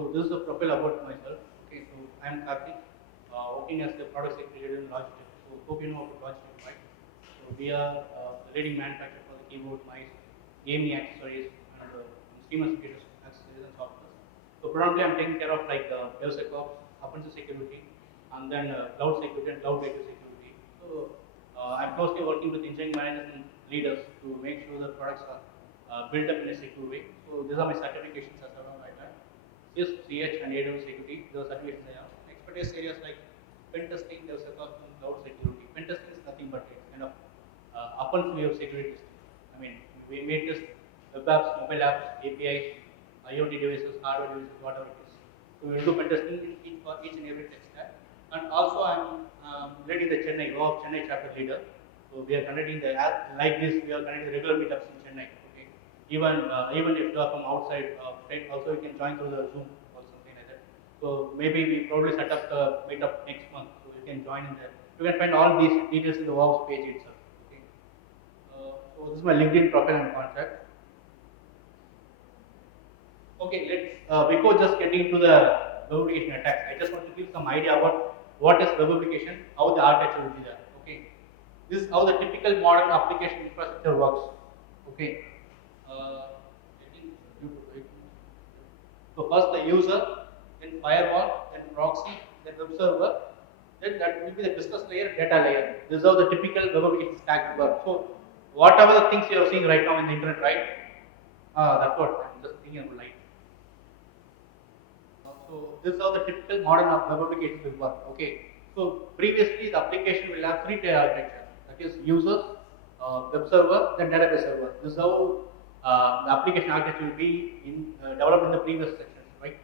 So this is the profile about myself. Okay, so I am Karthik, working as the product secretary in Logitech. So hope you know about Logitech, right? So we are the leading manufacturer for the keyboard, mice, gaming accessories, and streamer speakers, accessories and software. So predominantly I'm taking care of like DevSecOps, offensive security, and then cloud security and cloud-native security. So I'm closely working with engineering managers and leaders to make sure the products are built up in a secure way. So these are my certifications as well right now. CIS, CH, and AWS security. Those are certifications I have. Expertise areas like pen testing, DevSecOps, and cloud security. Pen testing is nothing but it's kind of offensive way of security testing. I mean, we made this web apps, mobile apps, APIs, IoT devices, hardware devices, whatever it is. So we will do pen testing in for each and every tech stack. And also I'm leading the Chennai, Chennai chapter leader. So we are conducting the like this. We are conducting the regular meetups in Chennai. Okay. Even if you are from outside, also you can join through the Zoom or something like that. So maybe we probably set up the meetup next month. So you can join in there. You can find all these details in the WOW page itself. Okay. So this is my LinkedIn profile and contact. Okay, let's before just getting into the web application attacks, I just want to give some idea about what is web application, how the architecture will be there. Okay, this is how the typical modern application infrastructure works. Okay, getting YouTube, right? So first the user, then firewall, then proxy, then web server, then that will be the business layer, data layer. This is how the typical web application stack will work. So whatever the things you are seeing right now in the internet, right? That's what I'm just thinking about like. So this is how the typical modern web application will work. Okay. So previously the application will have three-tier architecture. That is users, web server, then database server. This is how the application architecture will be developed in the previous sections, right?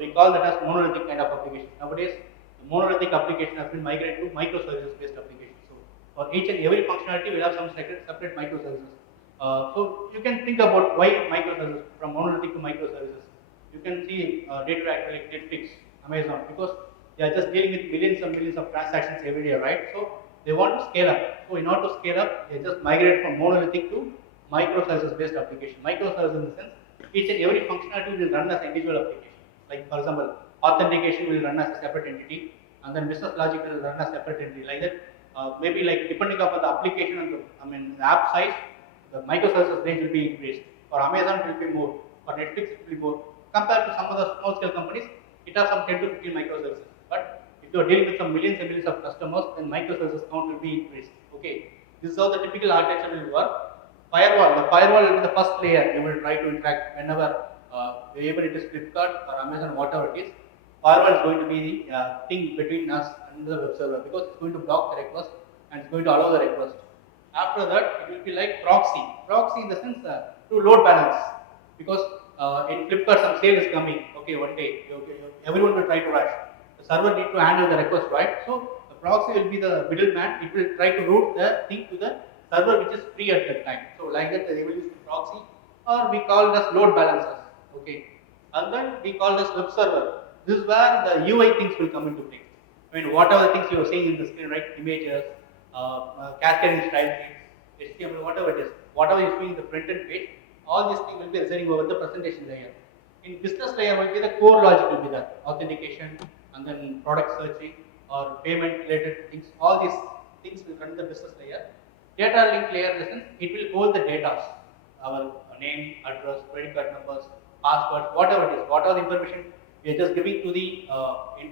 We call that as monolithic kind of application. Nowadays, the monolithic application has been migrated to microservices-based application. So for each and every functionality, we'll have some separate microservices. So you can think about why microservices from monolithic to microservices. You can see data factory like Netflix, Amazon, because they are just dealing with millions and millions of transactions every day, right? So they want to scale up. So in order to scale up, they just migrate from monolithic to microservices-based application. Microservices in the sense, each and every functionality will run as individual application. Like for example, authentication will run as a separate entity, and then business logic will run as a separate entity. Like that, maybe like depending upon the application and the app size, the microservices range will be increased. For Amazon, it will be more. For Netflix, it will be more. Compared to some of the small scale companies, it has some 10 to 15 microservices. But if you are dealing with some millions and millions of customers, then microservices count will be increased. Okay, this is how the typical architecture will work. Firewall, the firewall will be the first layer you will try to interact whenever, even it is Flipkart or Amazon, whatever it is. Firewall is going to be the thing between us and the web server because it's going to block the request and it's going to allow the request. After that, it will be like proxy. Proxy in the sense to load balance because in Flipkart some sale is coming. Okay, one day, everyone will try to rush. The server need to handle the request, right? So the proxy will be the middleman. It will try to route the thing to the server which is free at that time. So like that, they will use the proxy, or we call it as load balancers. Okay, and then we call this web server. This is where the UI things will come into play. I mean, whatever the things you are seeing in the screen, right? Images, cascading style sheets, HTML, whatever it is, whatever you see in the front end page, all these things will be residing over the presentation layer. In business layer will be the core logic will be there, authentication and then product searching or payment related things. All these things will run in the business layer. Data link layer listen, it will hold the data, our name, address, credit card numbers, passwords, whatever it is, whatever the information we are just giving to the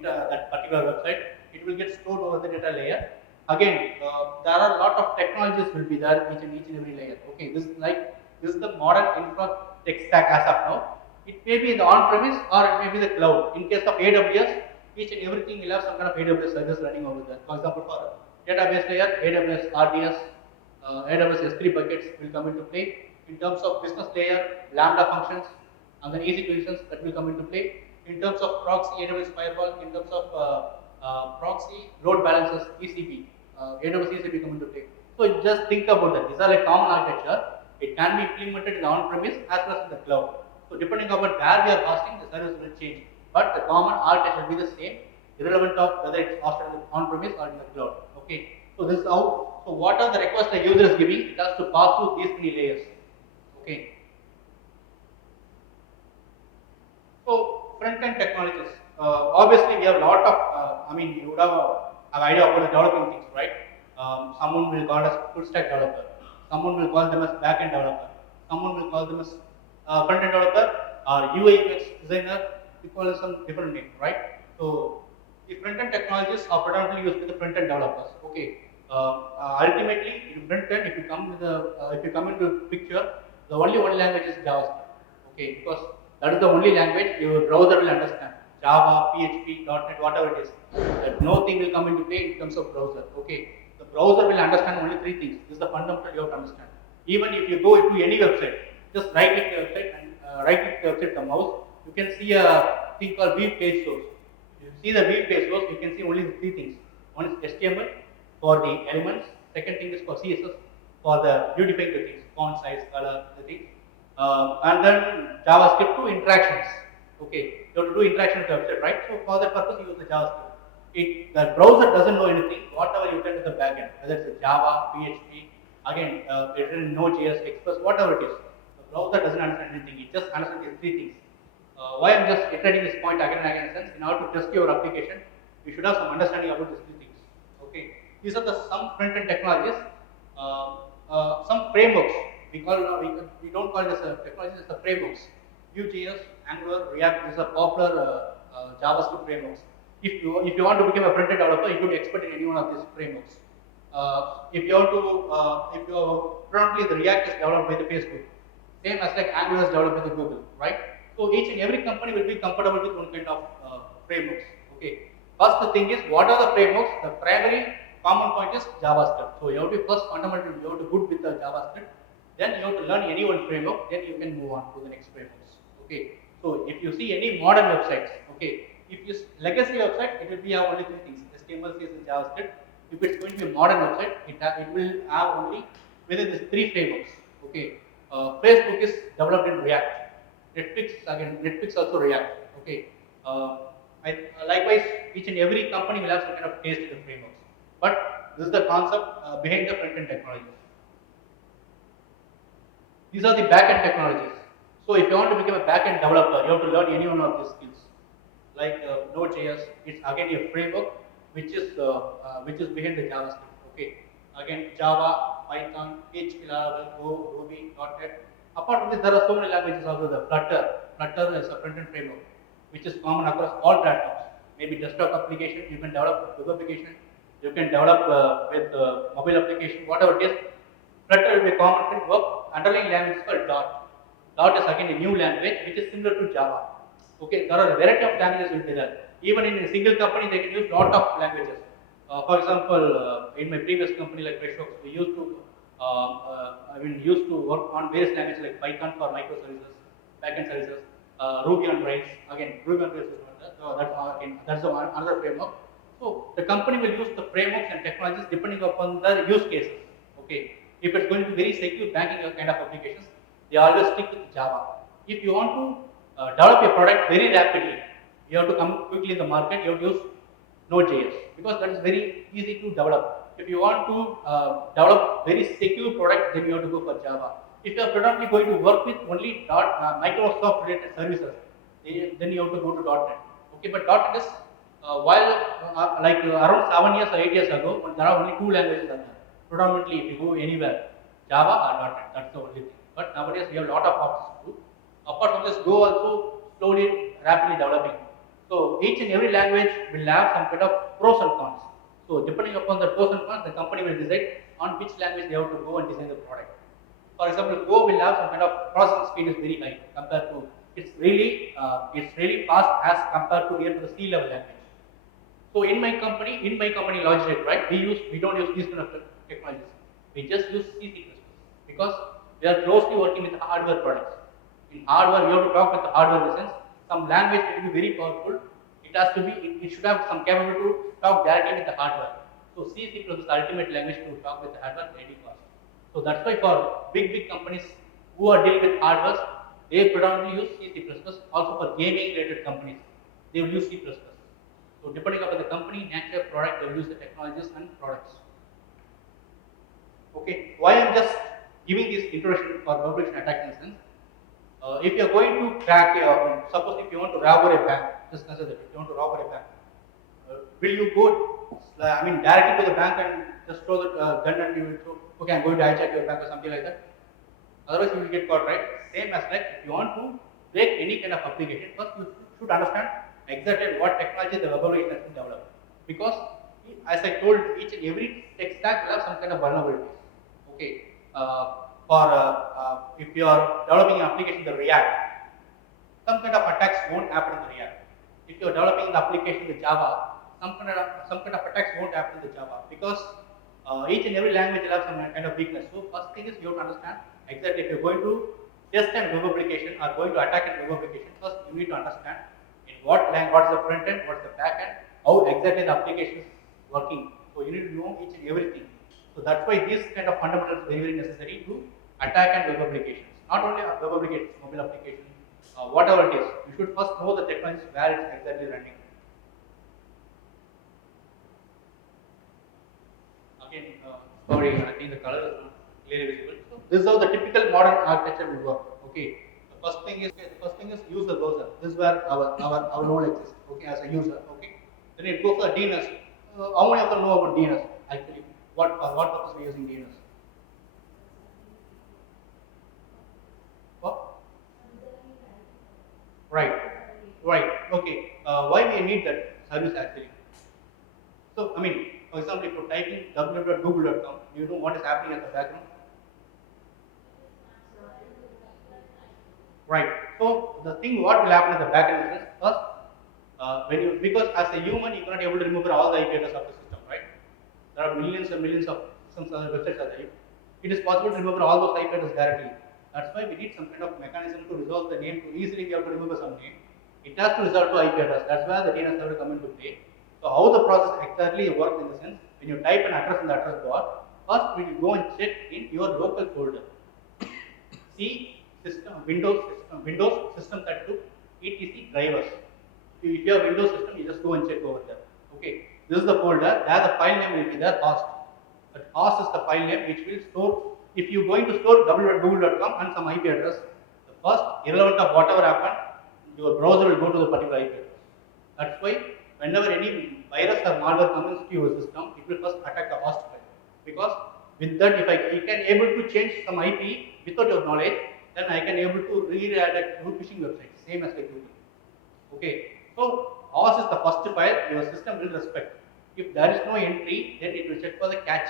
that particular website, it will get stored over the data layer. Again, there are a lot of technologies will be there each and every layer. Okay, this is the modern infra tech stack as of now. It may be in the on-premise or it may be the cloud. In case of AWS, each and everything will have some kind of AWS service running over there. For example, for database layer, AWS RDS, AWS S3 buckets will come into play. In terms of business layer, Lambda functions, and then easy functions that will come into play. In terms of proxy, AWS firewall. In terms of proxy, load balancers, ECP, AWS ECP come into play. So just think about that. These are like common architecture. It can be implemented in the on-premise as well as in the cloud. So depending upon where we are hosting, the service will change. But the common architecture will be the same, irrelevant of whether it's hosted on-premise or in the cloud. Okay. So this is how. So what are the requests the user is giving? It has to pass through these three layers. Okay. So front-end technologies. Obviously, we have a lot of, you would have an idea about the developing things, right? Someone will call us full stack developer. Someone will call them as back-end developer. Someone will call them as front-end developer or UI UX designer. We call it some different name, right? So the front-end technologies are predominantly used with the front-end developers. Okay. Ultimately, in front-end, if you come into picture, the only one language is JavaScript. Okay, because that is the only language your browser will understand. Java, PHP, .NET, whatever it is. That no thing will come into play in terms of browser. Okay, the browser will understand only three things. This is the fundamental you have to understand. Even if you go into any website, just right click the website and right click the website, the mouse, you can see a thing called view page source. If you see the view page source, you can see only three things. One is HTML for the elements. Second thing is for CSS for the beautifying the things, font size, color, the things. And then JavaScript to interactions. Okay, you have to do interaction with the website, right? So for that purpose, you use the JavaScript. The browser doesn't know anything. Whatever you turn to the backend, whether it's a Java, PHP, again, written in Node.js, Express, whatever it is. The browser doesn't understand anything. It just understands these three things. Why I'm just iterating this point again and again, since in order to test your application, you should have some understanding about these three things. Okay, these are the some front-end technologies, some frameworks. We don't call this a technology, it's the frameworks. Vue.js, Angular, React, these are popular JavaScript frameworks. If you want to become a front-end developer, you should be expert in any one of these frameworks. If you want to, if you currently the React is developed by the Facebook, same as like Angular is developed by the Google, right? So each and every company will be comfortable with one kind of frameworks. Okay. First, the thing is, what are the frameworks? The primary common point is JavaScript. So you have to first fundamental, you have to good with the JavaScript. Then you have to learn any one framework. Then you can move on to the next frameworks. Okay. So if you see any modern websites, okay, if you legacy website, it will be have only three things: HTML, CSS, JavaScript. If it's going to be a modern website, it will have only within these three frameworks. Okay. Facebook is developed in React. Netflix also React. Okay. Likewise, each and every company will have some kind of taste in the frameworks. But this is the concept behind the front-end technologies. These are the back-end technologies. So if you want to become a back-end developer, you have to learn any one of these skills. Like Node.js, it's again a framework which is behind the JavaScript. Okay. Again, Java, Python, PHP, Laravel, Go, Ruby, .NET. Apart from this, there are so many languages also. The Flutter. Flutter is a front-end framework which is common across all platforms. Maybe desktop application, you can develop web application, you can develop with mobile application, whatever it is. Flutter will be common framework. Underlying language is called Dot. Dot is again a new language which is similar to Java. Okay, there are a variety of languages will be there. Even in a single company, they can use lot of languages. For example, in my previous company like Freshworks, we used to work on various languages like Python for microservices, backend services, Ruby on Rails. Again, Ruby on Rails is one that. So that's another framework. So the company will use the frameworks and technologies depending upon the use cases. Okay, if it's going to be very secure banking kind of applications, they always stick with Java. If you want to develop a product very rapidly, you have to come quickly in the market, you have to use Node.js because that is very easy to develop. If you want to develop very secure product, then you have to go for Java. If you are predominantly going to work with only Microsoft related services, then you have to go to .NET. Okay, but .NET is around 7 years or 8 years ago, there are only two languages are there. Predominantly, if you go anywhere, Java or .NET, that's the only thing. But nowadays we have a lot of options to do. Apart from this, Go also slowly, rapidly developing. So each and every language will have some kind of pros and cons. So depending upon the pros and cons, the company will decide on which language they have to go and design the product. For example, Go will have some kind of processing speed is very high compared to it's really fast as compared to near to the C level language. So in my company Logitech, right, we don't use these kind of technologies. We just use C++ because we are closely working with hardware products. In hardware, we have to talk with the hardware in the sense some language will be very powerful. It should have some capability to talk directly with the hardware. So C++ is the ultimate language to talk with the hardware at any cost. So that's why for big companies who are dealing with hardware, they predominantly use C++. Also for gaming related companies, they will use C++. So depending upon the company, nature, product, they will use the technologies and products. Okay, why I'm just giving this introduction for publication attack in sense. If you are going to crack, suppose if you want to rob a bank, just consider that if you want to rob a bank, will you go, directly to the bank and just throw the gun and you will throw, okay, I'm going to hijack your bank or something like that? Otherwise, you will get caught, right? Same as like if you want to break any kind of application, first you should understand exactly what technology the web application has been developed. Because, as I told, each and every tech stack will have some kind of vulnerabilities. Okay, if you are developing an application in the React, some kind of attacks won't happen in the React. If you are developing the application in Java, some kind of attacks won't happen in the Java because each and every language will have some kind of weakness. So first thing is you have to understand exactly if you're going to test an web application or going to attack a web application. First you need to understand in what language, what is the front end, what is the back end, how exactly the application is working. So you need to know each and everything. So that's why this kind of fundamentals is very very necessary to attack and web applications. Not only web applications, mobile applications, whatever it is. You should first know the technology where it's exactly running. Again, sorry, I think the color is not clearly visible. So this is how the typical modern architecture will work. Okay. The first thing is use the browser. This is where our role exists. Okay, as a user. Okay. Then it goes for DNS. How many of them know about DNS? Actually, what purpose we are using DNS? What? Right. Right. Okay. Why we need that service actually? So, for example, if you type in www.google.com, you know what is happening at the background? Right. So, the thing what will happen at the backend is first, because as a human, you cannot able to remove all the IP address of the system, right? There are millions and millions of systems and websites are there. It is possible to remove all those IP addresses directly. That's why we need some kind of mechanism to resolve the name to easily be able to remove some name. It has to result to IP address. That's where the DNS server come into play. So how the process exactly works in the sense, when you type an address in the address bar, first we will go and check in your local folder. See Windows system 32 etc drivers. If you have Windows system, you just go and check over there. Okay, this is the folder. There the file name will be there, host. But host is the file name which will store. If you are going to store www.google.com and some IP address, the first irrelevant of whatever happened, your browser will go to the particular IP address. That's why whenever any virus or malware comes to your system, it will first attack the host file. Because with that, if I can able to change some IP without your knowledge, then I can able to redirect to phishing websites, same as like Google. Okay, so OS is the first file your system will respect. If there is no entry, then it will check for the cache.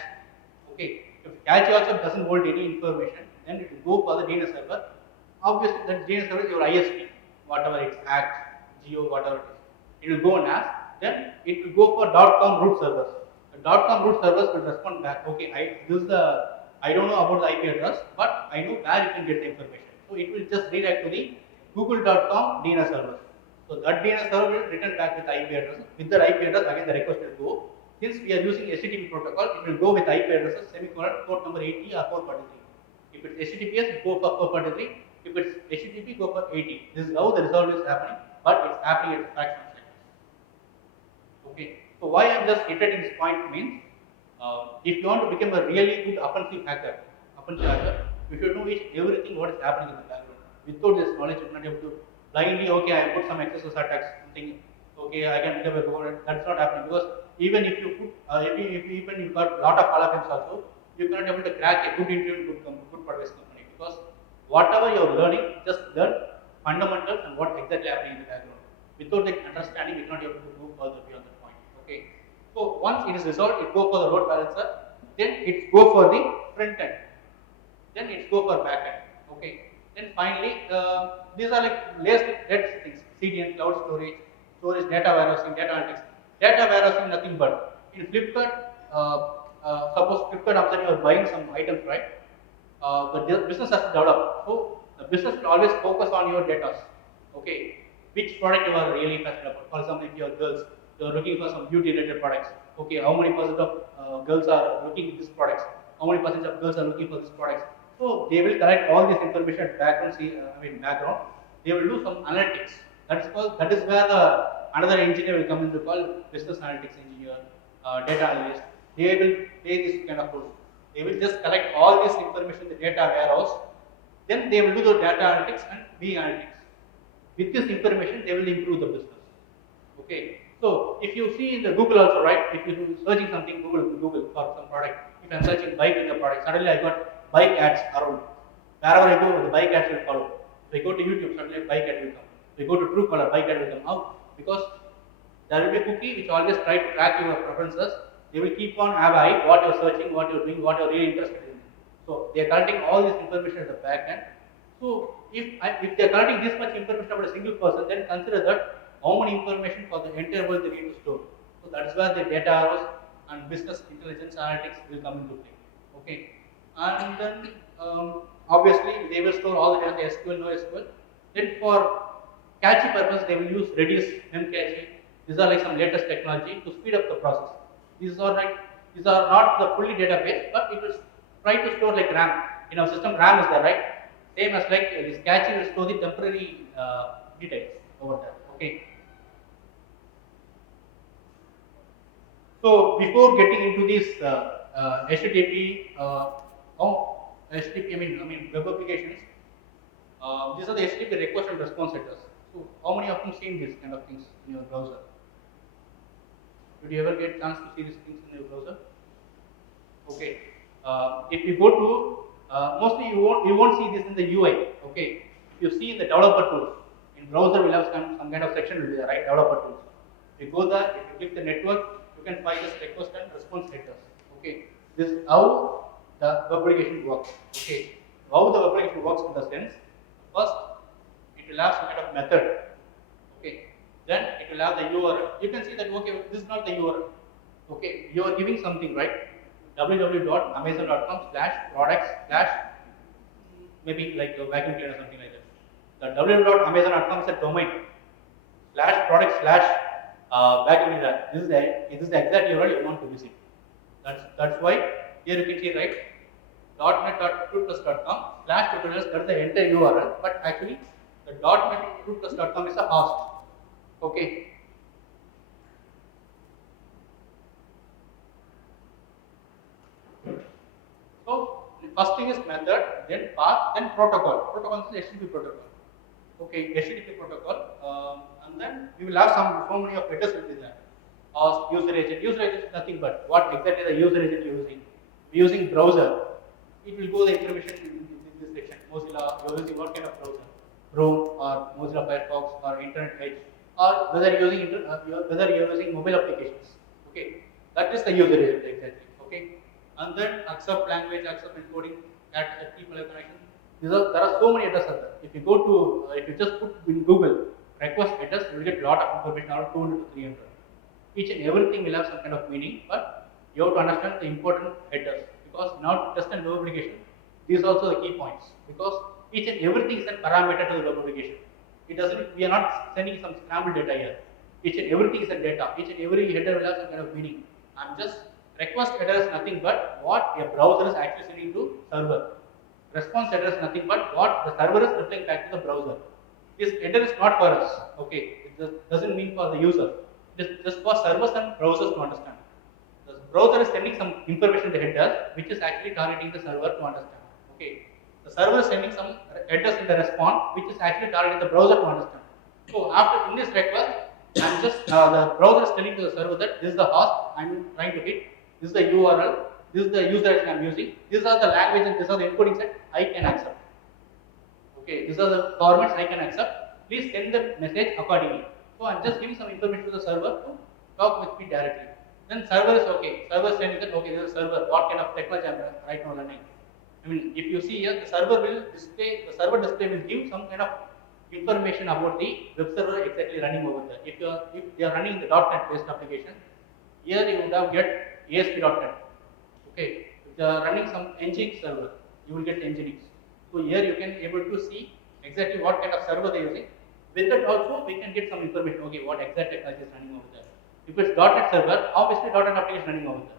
Okay, if cache also doesn't hold any information, then it will go for the DNS server. Obviously, that DNS server is your ISP, whatever it's hacked, geo, whatever it is. It will go and ask, then it will go for .com root servers. The .com root servers will respond back. Okay, I don't know about the IP address, but I know where you can get the information. So it will just redirect to the google.com DNS server. So that DNS server will return back with IP address. With the IP address, again the request will go. Since we are using HTTP protocol, it will go with IP addresses semicolon port number 80 or 443. If it's HTTPS, go for 443. If it's HTTP, go for 80. This is how the result is happening, but it's happening at a fraction of seconds. Okay. So why I'm just iterating this point means, if you want to become a really good offensive hacker, you should know everything what is happening in the background. Without this knowledge, you are not able to blindly, okay, I put some XSS attacks, thinking, okay, I can become a component. That's not happening because even if you put, if even you got lot of algorithms also, you cannot able to crack a good interview, good product company because whatever you are learning, just learn fundamentals and what exactly happening in the background. Without that understanding, you cannot able to move further beyond that point. Okay. So once it is resolved, it go for the load balancer, then it go for the front end, then it go for back end. Okay. Then finally, these are like latest things: CDN, cloud storage, data warehousing, data analytics. Data warehousing nothing but in Flipkart. Suppose Flipkart observe you are buying some items, right? The business has to develop. So the business will always focus on your data. Okay, which product you are really passionate about. For example, if you are girls, you are looking for some beauty related products. Okay, how many percent of girls are looking at these products? How many percent of girls are looking for these products? So they will collect all this information at background. They will do some analytics. That is where the another engineer will come into call business analytics engineer, data analyst. They will play this kind of role. They will just collect all this information in the data warehouse Then they will do the data analytics and B analytics. With this information, they will improve the business. Okay. So if you see in the Google also, right? If you searching something, Google for some product. If I'm searching bike in the product, suddenly I got bike ads around. Wherever I go, the bike ads will follow. If I go to YouTube, suddenly bike ad will come. If I go to Truecaller, bike ad will come. How? Because there will be a cookie which always try to track your preferences. They will keep on have eye what you're searching, what you're doing, what you're really interested in. So they are collecting all this information at the back end. So if they are collecting this much information about a single person, then consider that how many information for the entire world they need to store. So that's where the data arrows and business intelligence analytics will come into play. Okay, and then obviously they will store all the data SQL, no SQL. Then for catchy purpose, they will use Redis, Memcache. These are like some latest technology to speed up the process. These are not the fully database, but it will try to store like RAM. In our system, RAM is there, right? Same as like this cache will store the temporary details over there. Okay. So before getting into this HTTP, HTTP, I mean web applications. These are the HTTP request and response headers. So how many of you seen these kind of things in your browser? Did you ever get chance to see these things in your browser? Okay. If you go to mostly you won't see this in the UI. Okay. If you see in the developer tools in browser, we'll have some kind of section will be there, right? Developer tools. If you go there, if you click the network, you can find this request and response headers. Okay. This is how the web application works. Okay. How the web application works in the sense, first it will have some kind of method. Okay. Then it will have the URL. You can see that okay, this is not the URL. Okay, you are giving something, right? www.amazon.com/products/ maybe like a vacuum cleaner or something like that. The www.amazon.com is a domain /product/vacuum cleaner. This is the exact URL you want to visit. That's why here you can see, right, .net.fruitplus.com/tutorials. That is the entire URL, but actually the .net.fruitplus.com is a host. Okay. So the first thing is method, then path, then protocol. Protocol is HTTP protocol. Okay, HTTP protocol, and then we will have so many of headers will be there. User agent. User agent is nothing but what exactly the user agent you're using. We're using browser. It will go the information in this section. Mozilla, you're using what kind of browser? Chrome or Mozilla Firefox or Internet Edge, or whether you're using mobile applications. Okay, that is the user agent exactly. Okay, and then accept language, accept encoding, keep connection. There are so many address are there. If you go to if you just put in Google request address, you will get a lot of information, around 200 to 300. Each and everything will have some kind of meaning, but you have to understand the important headers, because not just an web application, these are also the key points, because each and everything is a parameter to the web application. It doesn't. We are not sending some scrambled data here. Each and everything is a data. Each and every header will have some kind of meaning. I'm just request header is nothing but what a browser is actually sending to server. Response header is nothing but what the server is replying back to the browser. This header is not for us. Okay, it doesn't mean for the user. It is just for servers and browsers to understand. The browser is sending some information to the header, which is actually targeting the server to understand. Okay, the server is sending some headers in the response, which is actually targeting the browser to understand. So after in this request, I'm just the browser is telling to the server that this is the host I'm trying to hit. This is the URL. This is the user agent I'm using. These are the language and these are the encoding set I can accept. Okay, these are the formats I can accept. Please send the message accordingly. So I'm just giving some information to the server to talk with me directly. Then server is okay. Server is saying that okay, this is a server. What kind of technology I'm right now running? I mean, if you see here, the server display will give some kind of information about the web server exactly running over there. If they are running the .NET based application, here you would have get ASP.NET. Okay, if they are running some Nginx server, you will get Nginx. So here you can able to see exactly what kind of server they are using. With that also we can get some information. Okay, what exact technology is running over there. If it's .NET server, obviously .NET application running over there.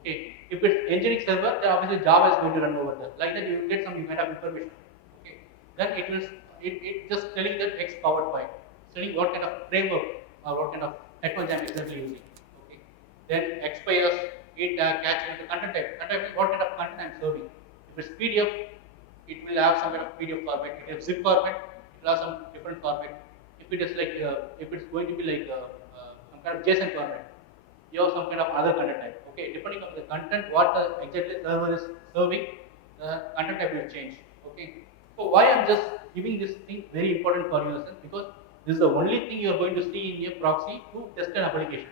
Okay, if it's Nginx server, then obviously Java is going to run over there. Like that, you will get some kind of information. Okay, then it just telling that X powered by, telling what kind of framework or what kind of technology I'm exactly using. Okay, then expires, catch the content type. Content type, what kind of content I'm serving. If it's PDF, it will have some kind of PDF format. If it has zip format, it will have some different format. If it is like, if it's going to be like some kind of JSON format, you have some kind of other content type. Okay, depending on the content, what the exactly server is serving, the content type will change. Okay, so why I'm just giving this thing very important for you, in a sense, because this is the only thing you are going to see in a proxy to test an application.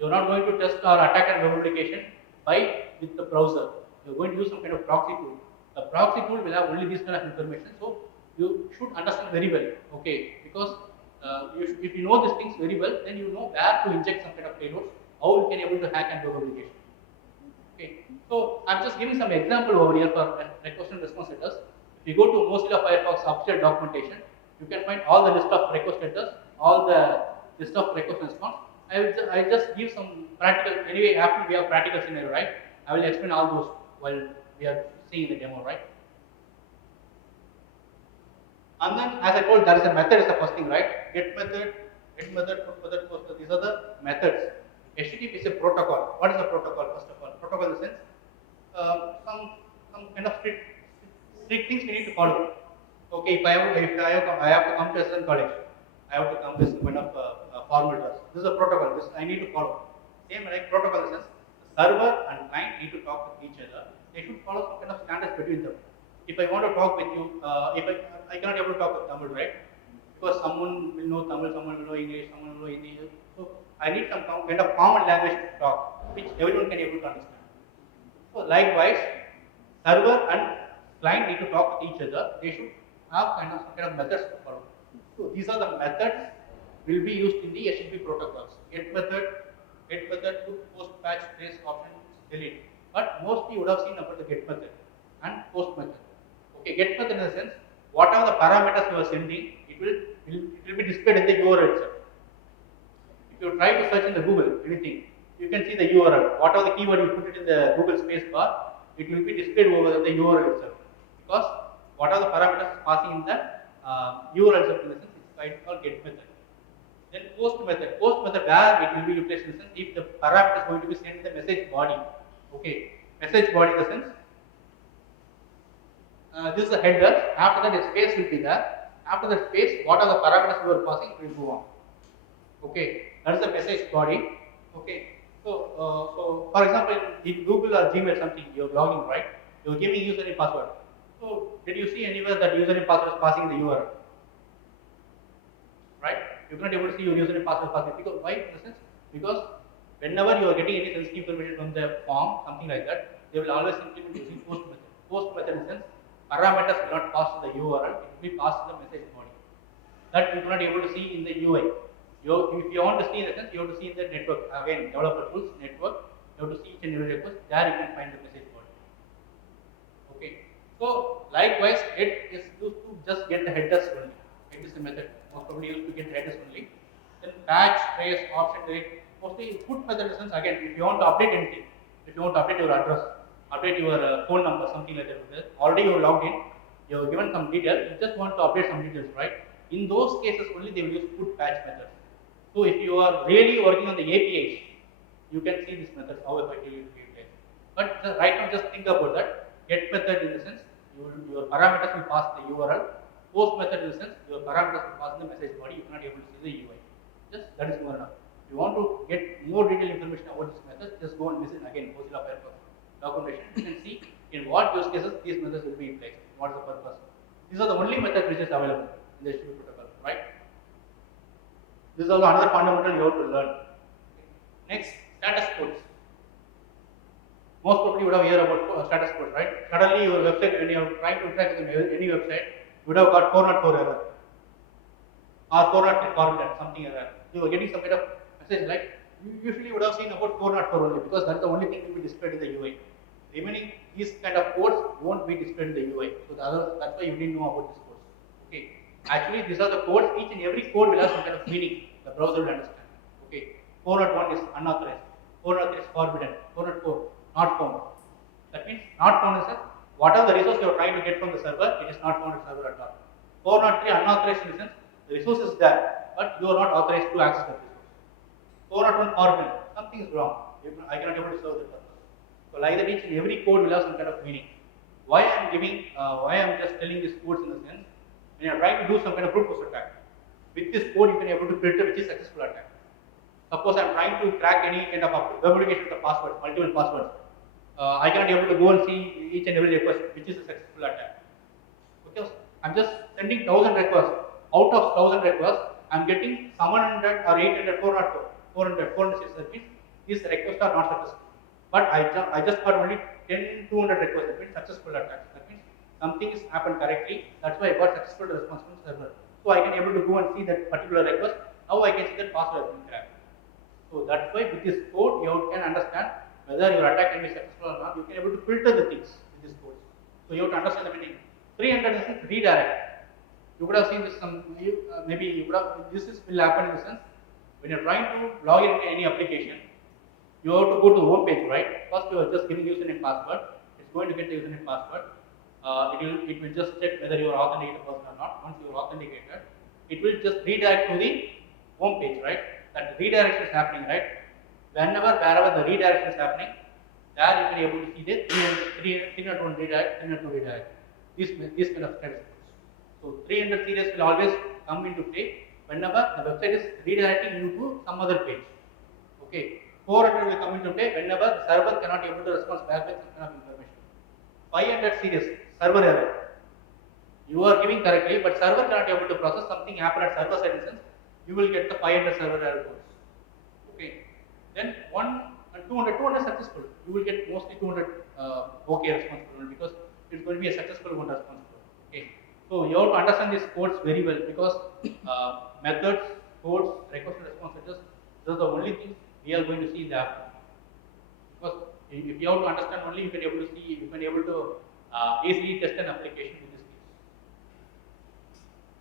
You are not going to test or attack an web application by with the browser. You are going to use some kind of proxy tool. The proxy tool will have only this kind of information, so you should understand very well. Okay, because if you know these things very well, then you know where to inject some kind of payloads, how you can able to hack and web application. Okay, so I'm just giving some example over here for request and response headers. If you go to Mozilla Firefox official documentation, you can find all the list of request headers, all the list of request response. I just give some practical. Anyway, after we have practical scenario, right? I will explain all those while we are seeing the demo, right? And then, as I told, there is a method is the first thing, right? Get method, put method, post method. These are the methods. HTTP is a protocol. What is a protocol? First of all, protocol in the sense some kind of strict things we need to follow. Okay, if I have to come to a certain college, I have to come with some kind of formal dress. This is a protocol. This I need to follow. Same like protocol in the sense, the server and client need to talk with each other. They should follow some kind of standards between them. If I want to talk with you, if I cannot able to talk with Tamil, right? Because someone will know Tamil, someone will know English, someone will know Hindi. So I need some kind of common language to talk, which everyone can able to understand. So likewise, server and client need to talk with each other. They should have some kind of methods to follow. So these are the methods will be used in the HTTP protocols. Get method, put, post, patch, trace, option, delete. But mostly you would have seen about the get method and post method. Okay, get method in the sense, whatever the parameters you are sending, it will be displayed in the URL itself. If you try to search in the Google anything, you can see the URL. Whatever the keyword you put it in the Google space bar, it will be displayed over the URL itself. Because what are the parameters passing in the URL itself, in the sense, it's called get method. Then post method. Post method where it will be utilized in the sense, if the parameter is going to be sent in the message body. Okay, message body in the sense, this is the header. After that, a space will be there. After that space, what are the parameters you are passing? It will go on. Okay, that is the message body. Okay, so for example, in Google or Gmail something, you are logging, right? You are giving username password. So did you see anywhere that username password is passing the URL? Right? You cannot able to see your username password passing, because why? In the sense, because whenever you are getting any sensitive information from the form, something like that, they will always implement using post method. Post method in the sense, parameters will not pass to the URL, it will be passed to the message body. That you cannot able to see in the UI. If you want to see in the sense, you have to see in the network. Again, developer tools, network, you have to see each and every request, there you can find the message body. Okay. So likewise, it is used to just get the headers only. It is the method. Most probably used to get the headers only. Then patch, trace, option, delete. Mostly put method in the sense, again, if you want to update anything, if you want to update your address, update your phone number, something like that. Already you are logged in, you have given some details, you just want to update some details, right? In those cases only they will use put patch method. So if you are really working on the APIs, you can see this method, how effectively it will be utilized. But right now just think about that. Get method in the sense, your parameters will pass the URL. Post method in the sense, your parameters will pass the message body, you cannot able to see the UI. Just that is more enough. If you want to get more detailed information about this method, just go and visit again Mozilla Firefox documentation. You can see in what use cases these methods will be utilized. What is the purpose? These are the only methods which is available in the HTTP protocol, right? This is also another fundamental you have to learn. Next, status codes. Most probably you would have heard about status code, right? Suddenly your website, when you are trying to interact with any website, you would have got 404 error or 403 forbidden, something like that. You are getting some kind of message like, you usually would have seen about 404 only, because that's the only thing will be displayed in the UI. Remaining these kind of codes won't be displayed in the UI. So that's why you didn't know about these codes. Okay. Actually, these are the codes. Each and every code will have some kind of meaning. The browser will understand. Okay. 401 is unauthorized. 403 is forbidden. 404 not found. That means not found is that whatever the resource you are trying to get from the server, it is not found in the server at all. 403 unauthorized in the sense the resource is there, but you are not authorized to access that resource. 401 forbidden, something is wrong. I cannot able to serve that purpose. So like that, each and every code will have some kind of meaning. why I'm just telling this codes in the sense, when you're trying to do some kind of brute force attack, with this code you can able to filter which is successful attack. Suppose I'm trying to crack any kind of web application with the password, multiple passwords. I cannot able to go and see each and every request which is a successful attack. Because I'm just sending 1,000 requests. Out of 1,000 requests, I'm getting 700 or 800, 400, 400, 406. That means these requests are not successful. But I just got only 10, 200 requests. That means successful attacks. That means something is happened correctly. That's why I got successful response from the server. So I can able to go and see that particular request. Now I can see that password has been cracked. So that's why with this code you can understand whether your attack can be successful or not. You can able to filter the things with this code. So you have to understand the meaning. 300 is redirect. You would have seen this maybe you would have this is will happen in the sense when you're trying to log in any application, you have to go to the home page, right? First you are just giving username password. It's going to get the username password. It will just check whether you are authenticated person or not. Once you are authenticated, it will just redirect to the home page, right? That redirection is happening, right? Wherever the redirection is happening, there you can be able to see the 301 redirect, 302 redirect. These kind of statistics. So 300 series will always come into play whenever the website is redirecting you to some other page. Okay. 400 will come into play whenever the server cannot be able to respond back with some kind of information. 500 series server error. You are giving correctly, but server cannot be able to process something happen at server side instance. You will get the 500 server error codes. Okay. Then 200 successful. You will get mostly 200 okay responsible because it's going to be a successful one responsible. Okay. So you have to understand these codes very well because methods, codes, request and response setters, those are the only things we are going to see in the app. Because if you have to understand only, you can able to see, you can able to easily test an application with this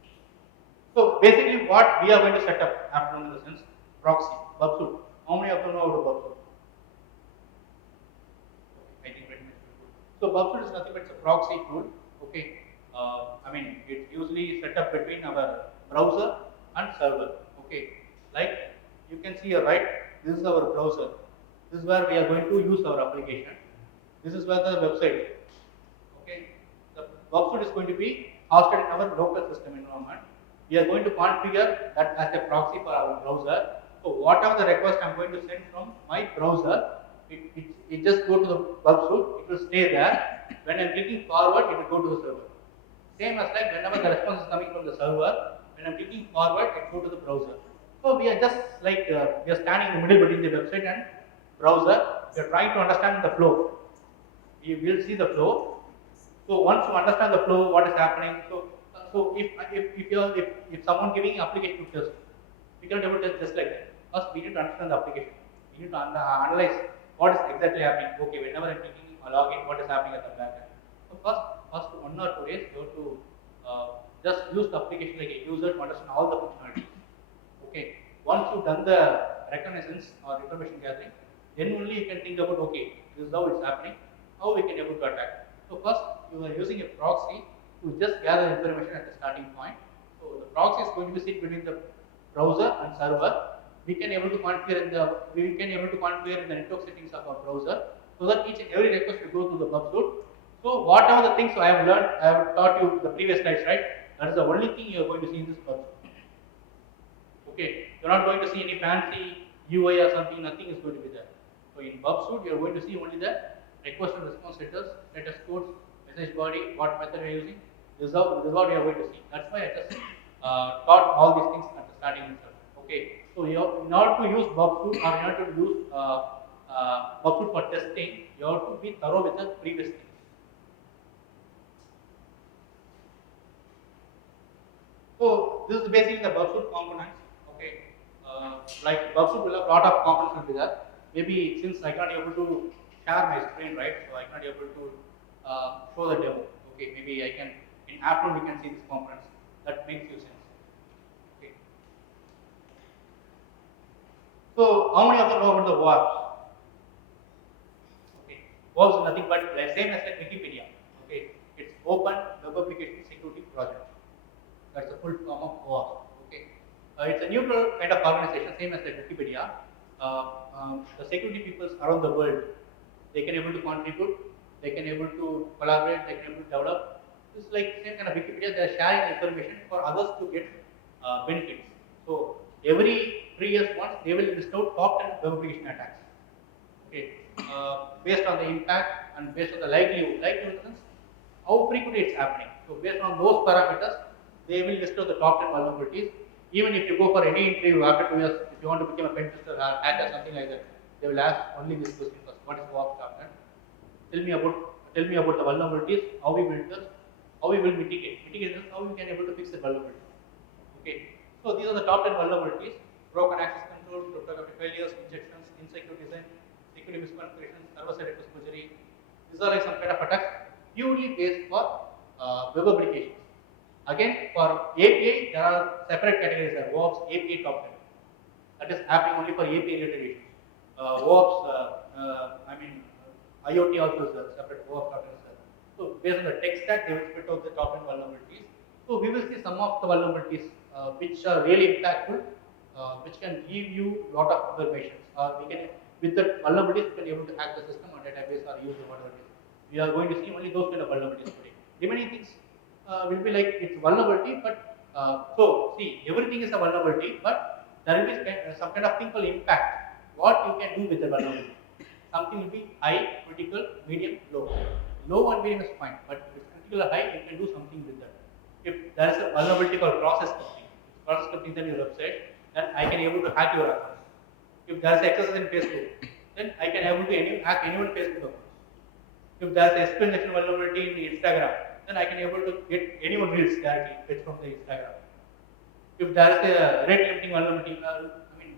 things. So basically, what we are going to set up after in the sense proxy, Babsul. How many of them know about Babsul? I think 20 minutes. So Babsul is nothing but it's a proxy tool. Okay. I mean, it's usually set up between our browser and server. Okay. Like you can see here, right? This is our browser. This is where we are going to use our application. This is where the website. Okay. The website is going to be hosted in our local system environment. We are going to configure that as a proxy for our browser. So whatever the request I'm going to send from my browser, it just go to the website. It will stay there. When I'm clicking forward, it will go to the server. Same as like whenever the response is coming from the server, when I'm clicking forward, it go to the browser. So we are just like we are standing in the middle between the website and browser. We are trying to understand the flow. We will see the flow. So once you understand the flow, what is happening. So if someone giving application to test, we cannot able to test just like that. First, we need to understand the application. We need to analyze what is exactly happening. Okay, whenever I'm clicking a login, what is happening at the back end. So first 1 or 2 days, you have to just use the application like a user to understand all the functionalities. Okay. Once you've done the reconnaissance or information gathering, then only you can think about okay, this is how it's happening, how we can able to attack. So first you are using a proxy to just gather information at the starting point. So the proxy is going to be sit between the browser and server. We can able to configure in the network settings of our browser so that each and every request will go to the web suite. So whatever the things I have learned, I have taught you the previous slides, right? That is the only thing you are going to see in this web suite. Okay, you're not going to see any fancy UI or something, nothing is going to be there. So in Bubsuit, you're going to see only the request and response setters, status codes, message body, what method we're using. This is what we are going to see. That's why I just taught all these things at the starting itself. Okay, so in order to use Bubsuit or in order to use Bubsuit for testing, you have to be thorough with the previous things. So this is basically the Bubsuit components. Okay, like Bubsuit will have a lot of components will be there. Maybe since I cannot able to share my screen, right? So I cannot able to show the demo. Okay, maybe I can in afternoon we can see these components. That makes you sense. Okay. So how many of them know about the WARPs? Okay, WARPs is nothing but the same as like Wikipedia. Okay, it's Open Web Application Security Project. That's the full form of OAuth. Okay, it's a neutral kind of organization, same as like Wikipedia. The security peoples around the world, they can able to contribute they can able to collaborate, they can able to develop. It's like same kind of Wikipedia, they are sharing information for others to get benefits. So every 3 years once, they will list out top 10 web application attacks. Okay, based on the impact and based on the likelihood in the sense how frequently it's happening. So based on those parameters, they will list out the top 10 vulnerabilities. Even if you go for any interview after 2 years, if you want to become a pen tester or hacker, something like that, they will ask only this question first: what is WAF? Tell me about the vulnerabilities, how we will test, how we will mitigate. Mitigate is how we can able to fix the vulnerability. Okay. So these are the top 10 vulnerabilities: broken access control, cryptographic failures, injections, insecure design, security misconfigurations, server-side exposure. These are like some kind of attacks purely based for web applications. Again, for API, there are separate categories: WAFs, API top 10. That is happening only for API related issues. WAFs, IoT also is a separate WAF top 10. So based on the tech stack, they will split out the top 10 vulnerabilities. So we will see some of the vulnerabilities which are really impactful, which can give you lot of information. We can, with the vulnerabilities, we can able to hack the system or database or use the whatever it is. We are going to see only those kind of vulnerabilities today. Remaining things will be like it's vulnerability, but so see, everything is a vulnerability, but there will be some kind of thing called impact. What you can do with the vulnerability? Something will be high, critical, medium, low. Low and medium is fine, but if it's critical or high, you can do something with that. If there is a vulnerability called process scripting in your website, then I can able to hack your account. If there is access in Facebook, then I can able to hack anyone's Facebook account. If there is a SQL injection vulnerability in Instagram, then I can able to get anyone reels directly fetch from the Instagram. If there is a rate limiting vulnerability,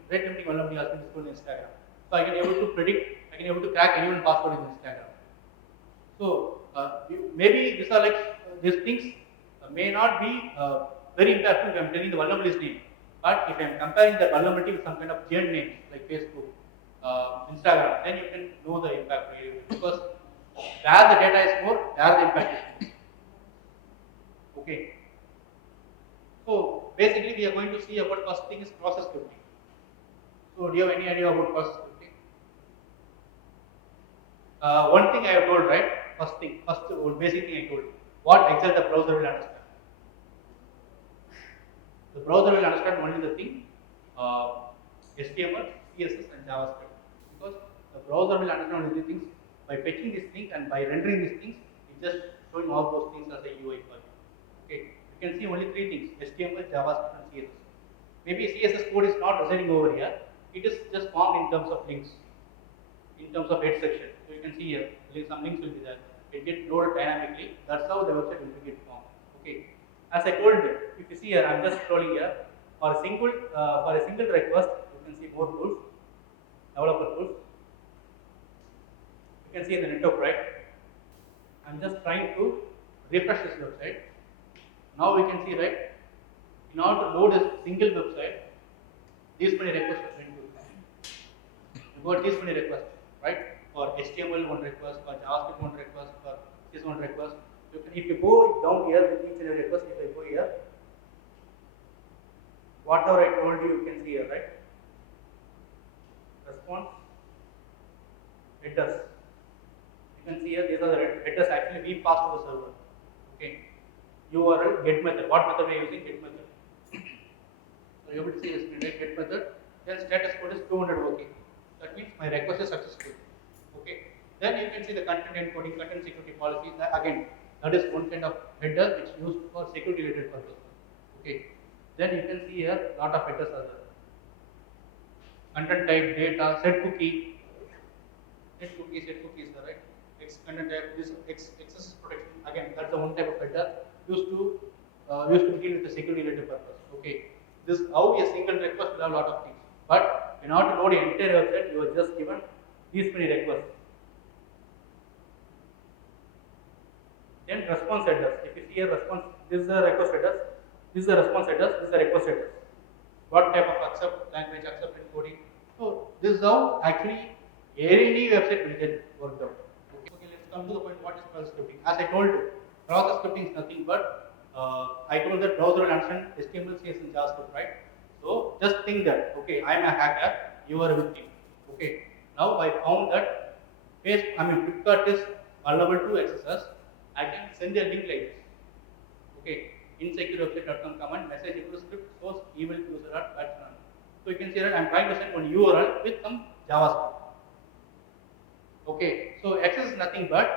rate limiting vulnerability has been discovered in Instagram. So I can able to predict, I can able to crack anyone's password in Instagram. So maybe these are like these things may not be very impactful if I am telling the vulnerability name, but if I am comparing the vulnerability with some kind of chain names like Facebook, Instagram, then you can know the impact really well, because where the data is more, there the impact is more. Okay. So basically, we are going to see about first thing is process scripting. So do you have any idea about process scripting? One thing I have told, right? First basic thing I told. What exactly the browser will understand? The browser will understand only the thing HTML, CSS, and JavaScript, because the browser will understand only the things by fetching this thing and by rendering these things. It's just showing all those things as a UI for you. Okay, you can see only three things: HTML, JavaScript, and CSS. Maybe CSS code is not residing over here. It is just formed in terms of links, in terms of head section. So you can see here, some links will be there. It gets loaded dynamically. That's how the website will get formed. Okay. As I told you, if you see here, I'm just scrolling here. For a single request, you can see more tools, developer tools. You can see in the network, right? I'm just trying to refresh this website. Now we can see, right? In order to load a single website, these many requests are going to come. You got these many requests, right? For HTML one request, for JavaScript one request, for this one request. If you go down here with each and every request, if I go here, whatever I told you, you can see here, right? Response, headers. You can see here, these are the headers actually we pass to the server. Okay. URL, get method. What method we are using? Get method. So you able to see this get method. Then status code is 200 working. That means my request is successful. Okay. Then you can see the content encoding, content security policies. Again, that is one kind of header which is used for security related purpose. Okay. Then you can see here lot of headers are there. Content type, data, set cookie. Set cookies are right. Content type, this access protection. Again, that's the one type of header used to deal with the security related purpose. Okay. This how a single request will have a lot of things. But in order to load an entire website, you are just given these many requests. Then response headers. If you see a response, this is the request headers, this is the response headers, this is the request headers. What type of accept, language accept, encoding. So this is how actually any website will get worked out. Okay, let's come to the point. What is process scripting? As I told you, process scripting is nothing but I told that browser will understand HTML, CSS, and JavaScript, right? So just think that okay, I am a hacker, you are a victim. Okay. Now I found that Flipkart is vulnerable to accesses, I can send a link like this. Okay, insecureWebsite.com command message equals script source email user at @ So you can see that I'm trying to send one URL with some JavaScript. Okay, so access is nothing but,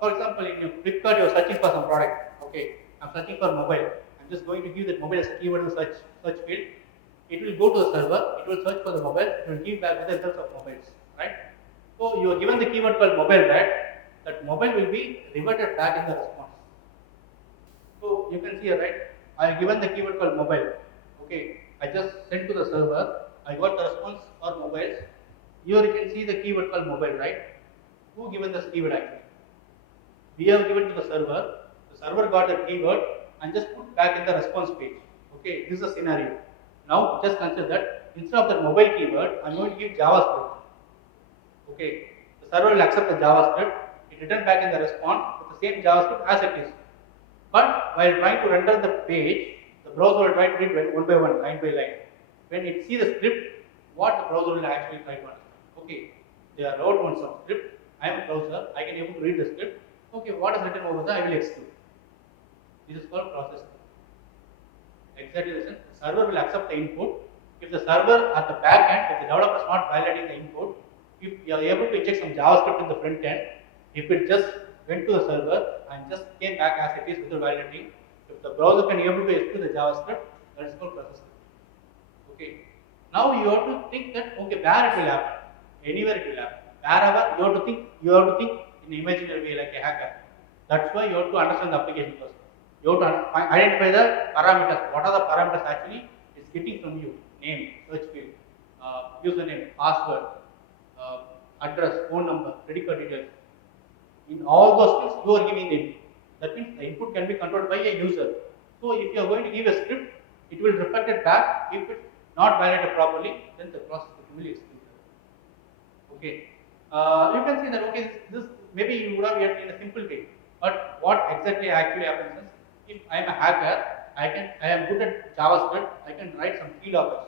for example, in your Flipkart, you're searching for some product. Okay, I'm searching for mobile. I'm just going to give that mobile as a keyword in the search field. It will go to the server. It will search for the mobile. It will give back the results of mobiles, right? So you are given the keyword called mobile, right? That mobile will be reverted back in the response. So you can see here, right? I have given the keyword called mobile. Okay, I just sent to the server. I got the response for mobiles. Here you can see the keyword called mobile, right? Who given this keyword actually? We have given to the server. The server got the keyword and just put back in the response page. Okay, this is a scenario. Now just consider that instead of the mobile keyword, I'm going to give JavaScript. Okay, the server will accept the JavaScript. It return back in the response with the same JavaScript as it is. But while trying to render the page, the browser will try to read one by one, line by line. When it sees the script, what the browser will actually try to understand. Okay, they are wrote on some script. I am a browser. I can able to read the script. Okay, what is written over there? I will execute. This is called process. Exactly the sense. The server will accept the input. If the server at the back end, if the developer is not validating the input, if you are able to inject some JavaScript in the front end, if it just went to the server and just came back as it is without validating, if the browser can able to execute the JavaScript, that is called process script. Okay. Now you have to think that okay, where it will happen, anywhere it will happen. Wherever you have to think in an imaginary way like a hacker. That's why you have to understand the application first. You have to identify the parameters. What are the parameters actually it's getting from you? Name, search field, username, password, uh, address, phone number, credit card details. In all those things, you are giving the input. That means the input can be controlled by a user. So if you are going to give a script, it will reflect it back. If it's not validated properly, then the process will be executed. Okay. You can see that okay, this maybe you would have yet in a simple way. But what exactly actually happens is, if I am a hacker, I am good at JavaScript. I can write some keyloggers.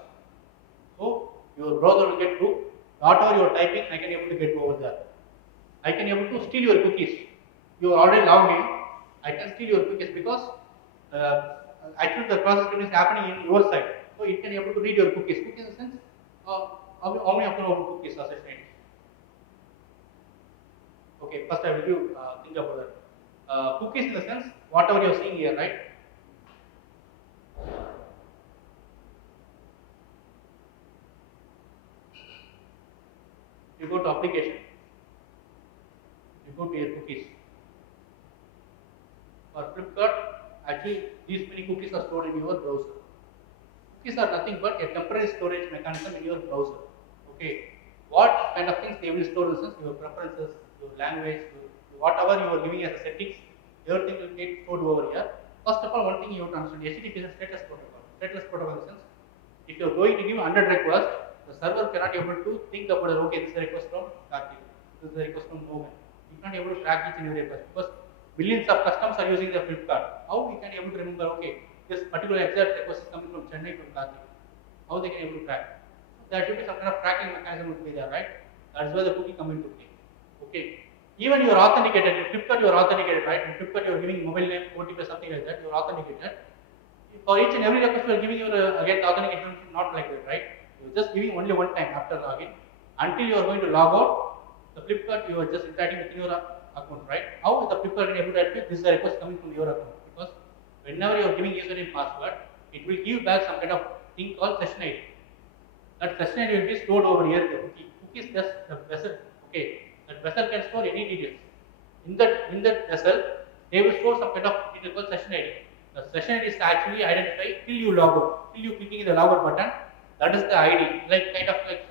So your browser will get through. Whatever you are typing, I can able to get over there. I can able to steal your cookies. You are already logged in. I can steal your cookies because uh, actually the process is happening in your side. So it can able to read your cookies. Cookies in the sense, how many of your cookies are such things? Okay, first I will give think about that. Cookies in the sense, whatever you are seeing here, right? You go to application, you go to your cookies. For Flipkart, actually these many cookies are stored in your browser. Cookies are nothing but a temporary storage mechanism in your browser. Okay, what kind of things they will store in the sense your preferences, your language, whatever you are giving as a settings, everything will get stored over here. First of all, one thing you have to understand: HTTP is a status protocol. Status protocol in the sense, if you are going to give 100 requests, the server cannot able to think about it. Okay, this is a request from Karthik, this is a request from Mohan. You cannot able to track each and every request because millions of customers are using the Flipkart. How we can able to remember? Okay, this particular exact request is coming from Chennai from Karthik. How they can able to track? There should be some kind of tracking mechanism would be there, right? That's where the cookie come into play. Okay. Even you are authenticated. In Flipkart, you are authenticated, right? In Flipkart, you are giving mobile name, OTP, something like that. You are authenticated. For each and every request, you are giving your again the authentication not like that, right? You are just giving only one time after login. Until you are going to log out, the Flipkart you are just interacting with your account, right? How is the Flipkart able to help you? This is a request coming from your account because whenever you are giving username password, it will give back some kind of thing called session ID. That session ID will be stored over here. The cookie is just the vessel. Okay, that vessel can store any details. In that vessel, they will store some kind of detail called session ID. The session ID is actually identified till you log out, till you clicking the log out button. That is the ID, like some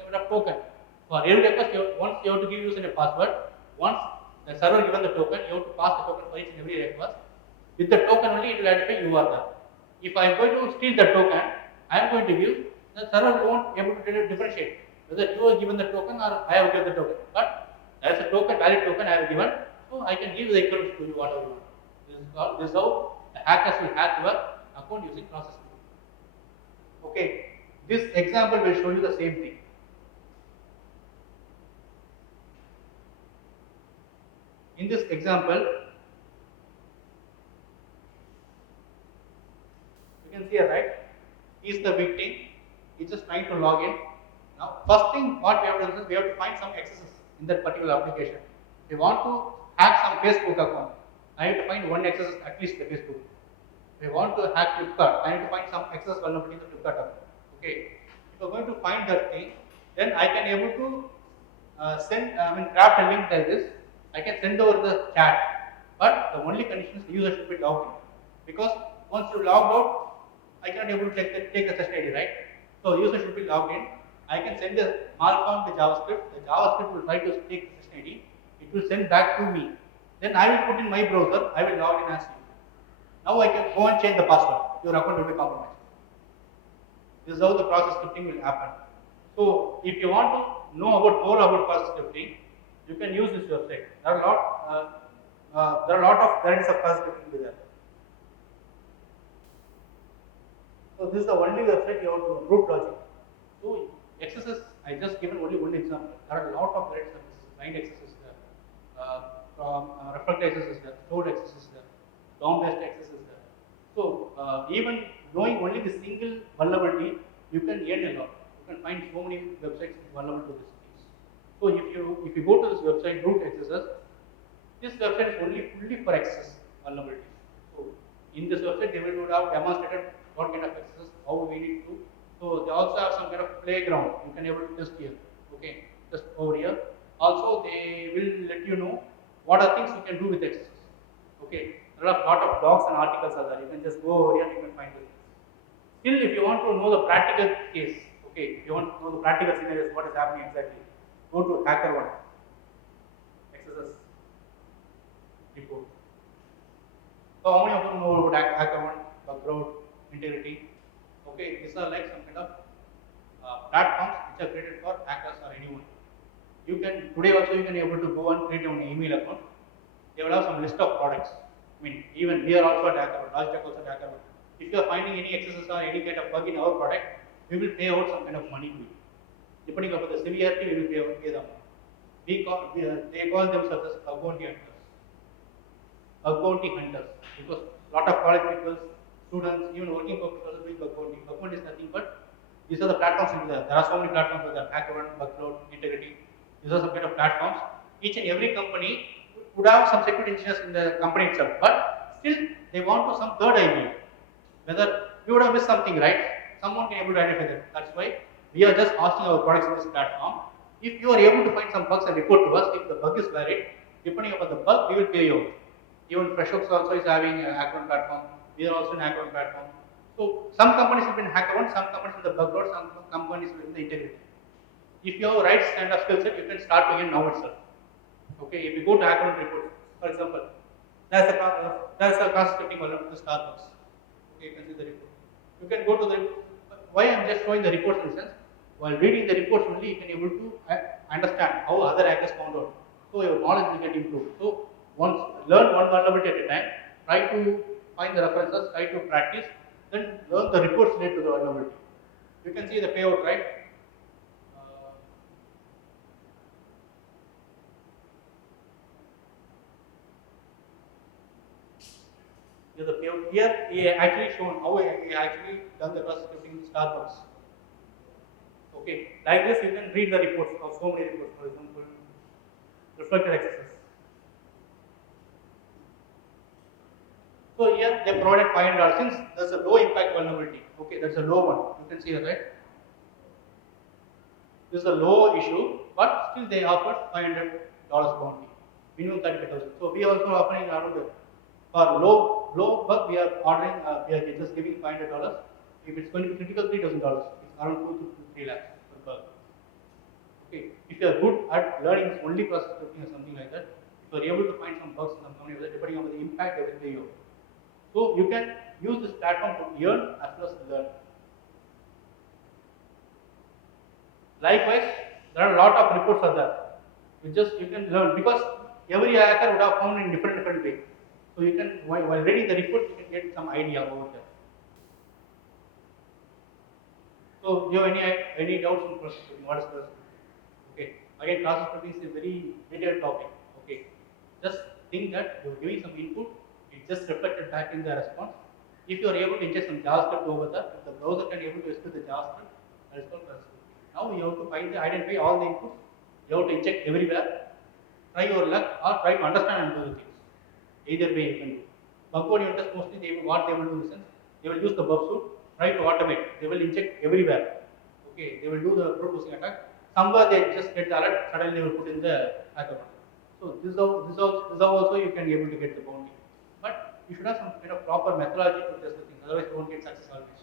kind of token. For every request, once you have to give username password. Once the server given the token, you have to pass the token for each and every request. With the token only, it will identify you are there. If I am going to steal the token, I am going to give, the server won't be able to differentiate whether you have given the token or I have given the token. But there is a token, valid token I have given, so I can give the equivalent to you whatever you want. This is how the hackers will hack your account using process. Okay, this example will show you the same thing. in this example, you can see here, right? He is the victim. He's just trying to log in. Now, first thing what we have to do is we have to find some accesses in that particular application. If we want to hack some Facebook account, I need to find one access at least the Facebook. If I want to hack Flipkart, I need to find some access vulnerability in the Flipkart account. Okay. If I'm going to find that thing, then I can able to craft a link like this. I can send over the chat, but the only condition is the user should be logged in. Because once you logged out, I cannot able to take the session ID, right? So user should be logged in. I can send a malformed JavaScript. The JavaScript will try to take the session ID. It will send back to me. Then I will put in my browser. I will log in as you. Now I can go and change the password. Your account will be compromised. This is how the process scripting will happen. So if you want to know more about process scripting, you can use this website. There are a lot of varieties of process scripting there. So this is the only website you have to root logic. So XSS, I just given only one example. There are a lot of varieties of XSS. Blind XSS is there, reflect XSS is there, stored XSS is there, DOM-based XSS is there. So even knowing only the single vulnerability, you can earn a lot. You can find so many websites vulnerable to these things. So if you go to this website root XSS, this website is only fully for XSS vulnerability. So in this website they would have demonstrated what kind of XSS, how we need to. So they also have some kind of playground. You can able to test here. Okay, just over here. Also they will let you know what are things you can do with XSS. Okay, there are a lot of blogs and articles are there. You can just go over here and you can find this. Still, if you want to know the practical case, okay, if you want to know the practical scenarios, what is happening exactly, go to HackerOne, XSS report. So how many of them know about HackerOne, Bugcrowd, Integrity? Okay, these are like some kind of platforms which are created for hackers or anyone. You can today also you can able to go and create an email account. They will have some list of products. I mean, even we are also at HackerOne, Logitech also at HackerOne. If you are finding any XSS or any kind of bug in our product, we will pay out some kind of money to you. Depending upon the severity, we will pay them. They call themselves as bug bounty hunters. Bug bounty hunters, because a lot of college people, students, even working professionals are doing bug bounty. Bug bounty is nothing but these are the platforms in there. There are so many platforms like that: HackerOne, Bugcrowd, Integrity. These are some kind of platforms. Each and every company would have some security engineers in the company itself, but still they want to some third idea. Whether you would have missed something, right? Someone can able to identify that. That's why we are just hosting our products in this platform. If you are able to find some bugs and report to us, if the bug is valid, depending upon the bug, we will pay you. Even FreshOps also is having a HackerOne platform. We are also in HackerOne platform. So some companies will be in HackerOne, some companies in the Bugcrowd, some companies will be in the Integrity. If you have the right kind of skill set, you can start doing it now itself. Okay, if you go to HackerOne report, for example, there's a cost scripting vulnerability to Starbucks. Okay, you can see the report. You can go to the why I am just showing the reports in the sense, while reading the reports only you can able to understand how other hackers found out. So your knowledge will get improved. So once learn one vulnerability at a time, try to find the references, try to practice, then learn the reports related to the vulnerability. You can see the payout, right? The payout here he actually shown how he actually done the cross scripting in Starbucks. Okay, like this you can read the reports of so many reports, for example, reflected accesses. So here they provided $500 since there's a low impact vulnerability. Okay, that's a low one. You can see that, right? This is a low issue, but still they offered $500 bounty, minimum 35,000. So we are also offering around for low bug we are ordering we are just giving $500. If it's going to be critical, $3,000. It's around 2 to 3 lakhs per bug. Okay, if you are good at learning only process scripting or something like that, if you are able to find some bugs in some company, depending on the impact they will pay you. So you can use this platform to earn as well as learn. Likewise, there are a lot of reports are there. You can learn because every hacker would have found in different way. So you can while reading the report you can get some idea about that. So do you have any doubts on process scripting? What is process scripting? Okay. Again, process scripting is a very detailed topic. Okay. Just think that you're giving some input, it just reflected back in the response. If you are able to inject some JavaScript over that, if the browser can able to execute the JavaScript, that is called TypeScript. Now you have to find the identify all the inputs, you have to inject everywhere, try your luck or try to understand and do the things. Either way you can do. Bug bounty hunters mostly what they will do is they will use the bug suit, try to automate. They will inject everywhere. Okay, they will do the proposing attack. Somewhere they just get the alert, suddenly they will put in the hacker button. So this how also you can be able to get the bounty. But you should have some kind of proper methodology to test the thing, otherwise you won't get success always.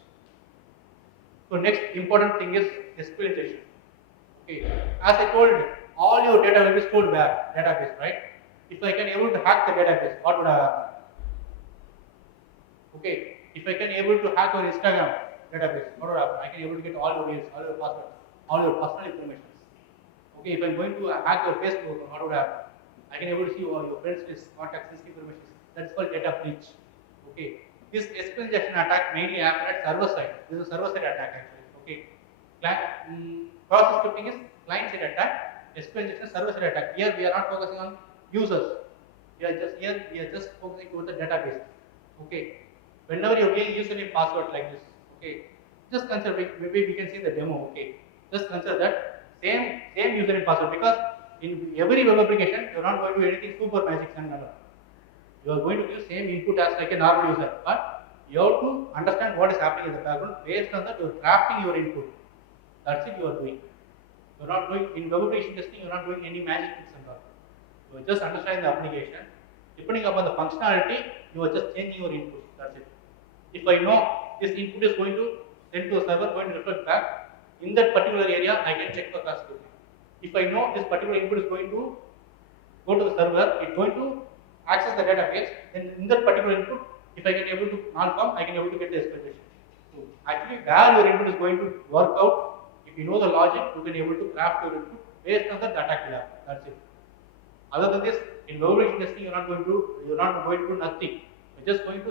So next important thing is SQL injection. Okay, as I told, all your data will be stored where? Database, right? If I can able to hack the database, what would have happened? Okay, if I can able to hack your Instagram database, what would happen? I can able to get all your reels, all your passwords, all your personal information. Okay, if I'm going to hack your Facebook, what would happen? I can able to see all your friends list, contacts, list information. That's called data breach. Okay, this SQL injection attack mainly happen at server side. This is a server side attack actually. Okay, process scripting is client side attack. SQL injection server side attack. Here we are not focusing on users. We are just focusing on the database. Okay, whenever you're giving username password like this, okay, just consider, maybe we can see the demo. Okay, just consider that same username password, because in every web application you're not going to do anything super magic and all. You are going to give same input as like a normal user, but you have to understand what is happening in the background. Based on that, you are crafting your input. That's it you are doing. You are not doing in web application testing. You are not doing any magic tricks and all. You are just understanding the application. Depending upon the functionality, you are just changing your input. That's it. If I know this input is going to send to a server, going to reflect back in that particular area, I can check for classification. If I know this particular input is going to go to the server, it's going to access the database, then in that particular input, if I can able to non-form, I can able to get the expectation. So actually, where your input is going to work out, if you know the logic, you can able to craft your input based on the attack will happen. That's it. Other than this, in web application testing, you're not going to do nothing. You're just going to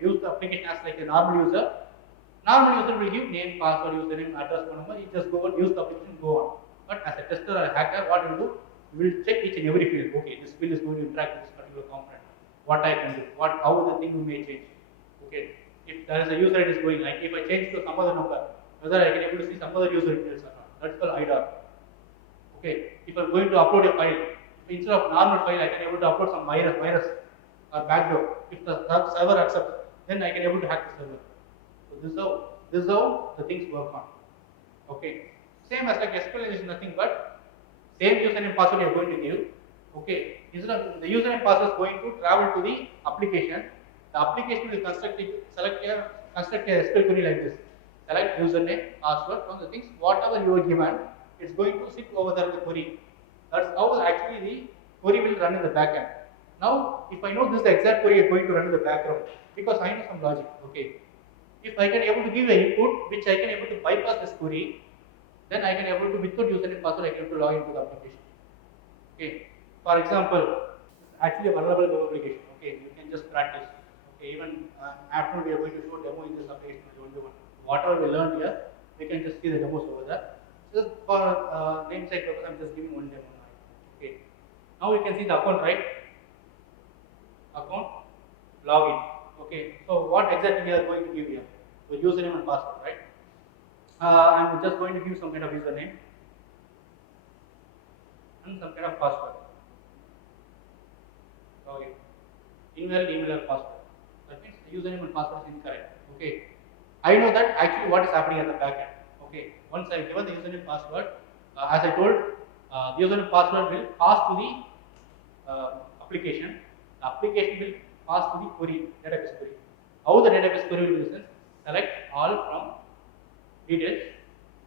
use the application as like a normal user. Normal user will give name, password, username, address, phone number. You just go and use the application, go on. But as a tester or a hacker, what you do? You will check each and every field. Okay, this field is going to interact with this particular component. What I can do? How the thing may change? Okay, if there is a user ID is going, like if I change to some other number, whether I can able to see some other user details or not. That's called IDOR. Okay, if I'm going to upload a file, instead of normal file, I can able to upload some virus or backdoor. If the server accepts, then I can able to hack the server. So this is how the things work on. Okay, same as like SQL is nothing but same username password you are going to give. Okay, instead of the username password is going to travel to the application. The application will construct a SQL query like this. Select username, password from the things whatever you are given. It's going to sit over there in the query. That's how actually the query will run in the backend. Now, if I know this is the exact query is going to run in the background, because I know some logic. Okay, if I can able to give an input which I can able to bypass this query, then I can able to without username password I can able to log into the application. Okay, for example, actually a vulnerable web application. Okay, you can just practice. Okay, even after we are going to show demo in this application, whatever we learned here, we can just see the demos over there. Just for namesake purpose, I'm just giving one demo. Okay, now you can see the account, right? Account, login. Okay, so what exactly we are going to give here? So username and password, right? I'm just going to give some kind of username and some kind of password. Okay, invalid email or password. That means the username and password is incorrect. Okay, I know that actually what is happening at the back end. Okay, once I given the username password, as I told, the username password will pass to the application. The application will pass to the query, database query. How the database query will listen? Select all from details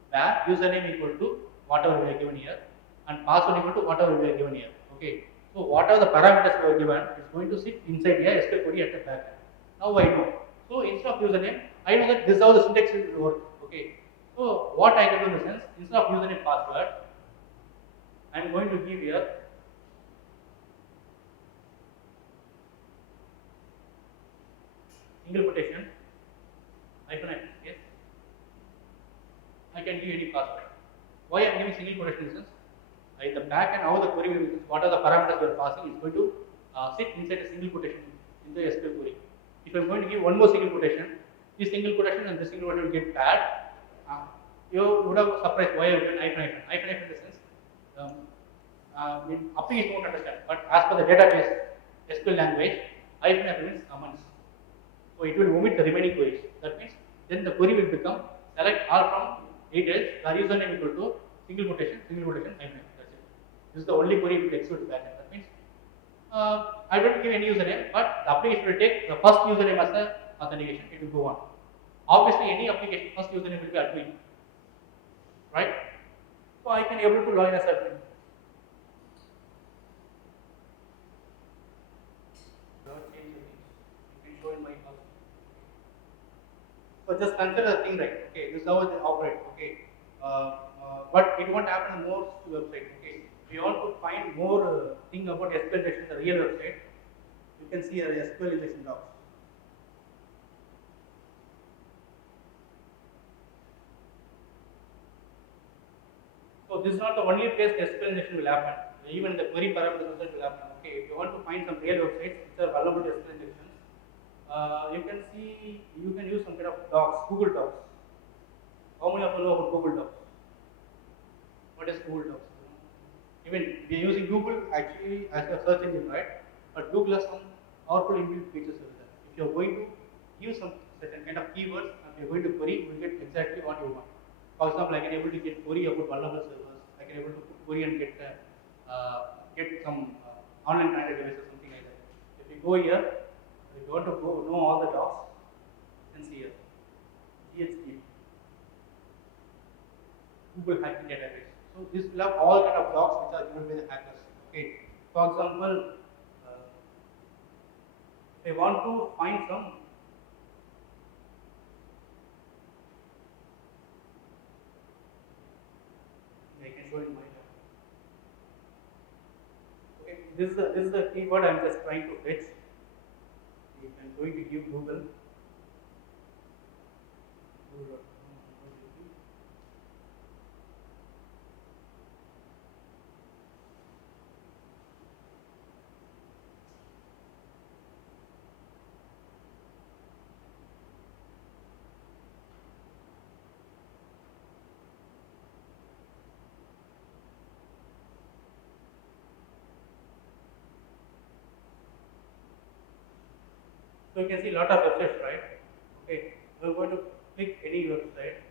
where username equal to whatever we are given here and password equal to whatever we are given here. Okay, so whatever the parameters we are given is going to sit inside here SQL query at the back end. Now I know. So instead of username, I know that this is how the syntax will work. Okay, so what I can do in the sense, instead of username password, I am going to give here single quotation hyphen yes. I can give any password. Why I am giving single quotation in the sense, the back end how the query will, what are the parameters we are passing is going to sit inside a single quotation in the SQL query. If I'm going to give one more single quotation, this single quotation and this single quotation will get paired. Uh, you would have surprised why I have done hyphen hyphen. Hyphen hyphen in the sense application won't understand. But as per the database SQL language, hyphen hyphen means summons. So it will omit the remaining queries. That means then the query will become select all from details, the username equal to single quotation, hyphen. That's it. This is the only query it will execute backend. That means I don't give any username, but the application will take the first username as the authentication. It will go on. Obviously, any application first username will be admin, right? So I can able to log in as admin. Change the things. You can show in my house. So just consider the thing, right? Okay, this is how they operate. Okay, but it won't happen in most websites. Okay, if you want to find more thing about SQL injection, the real website, you can see a SQL injection docs. So this is not the only place the SQL injection will happen. Even the query parameters also will happen. Okay, if you want to find some real websites which are vulnerable to SQL injections, you can see you can use some kind of docs, Google Docs. How many of you know about Google Docs? What is Google Docs? Even we are using Google actually as a search engine, right? But Google has some powerful inbuilt features over there. If you are going to use some certain kind of keywords and you are going to query, you will get exactly what you want. For example, I can able to get query about vulnerable servers. I can able to query and get some online connected devices, something like that. If you go here, if you want to go know all the docs, you can see here. GHQ, Google hacking database. So this will have all kind of docs which are given by the hackers. Okay. For example, if I want to find some I can show in my lab. Okay, this is the keyword I am just trying to fetch. If I am going to give Google. So you can see a lot of websites, right? Okay, we are going to click any website.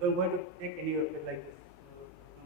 So I'm going to take any website like this. So, for example,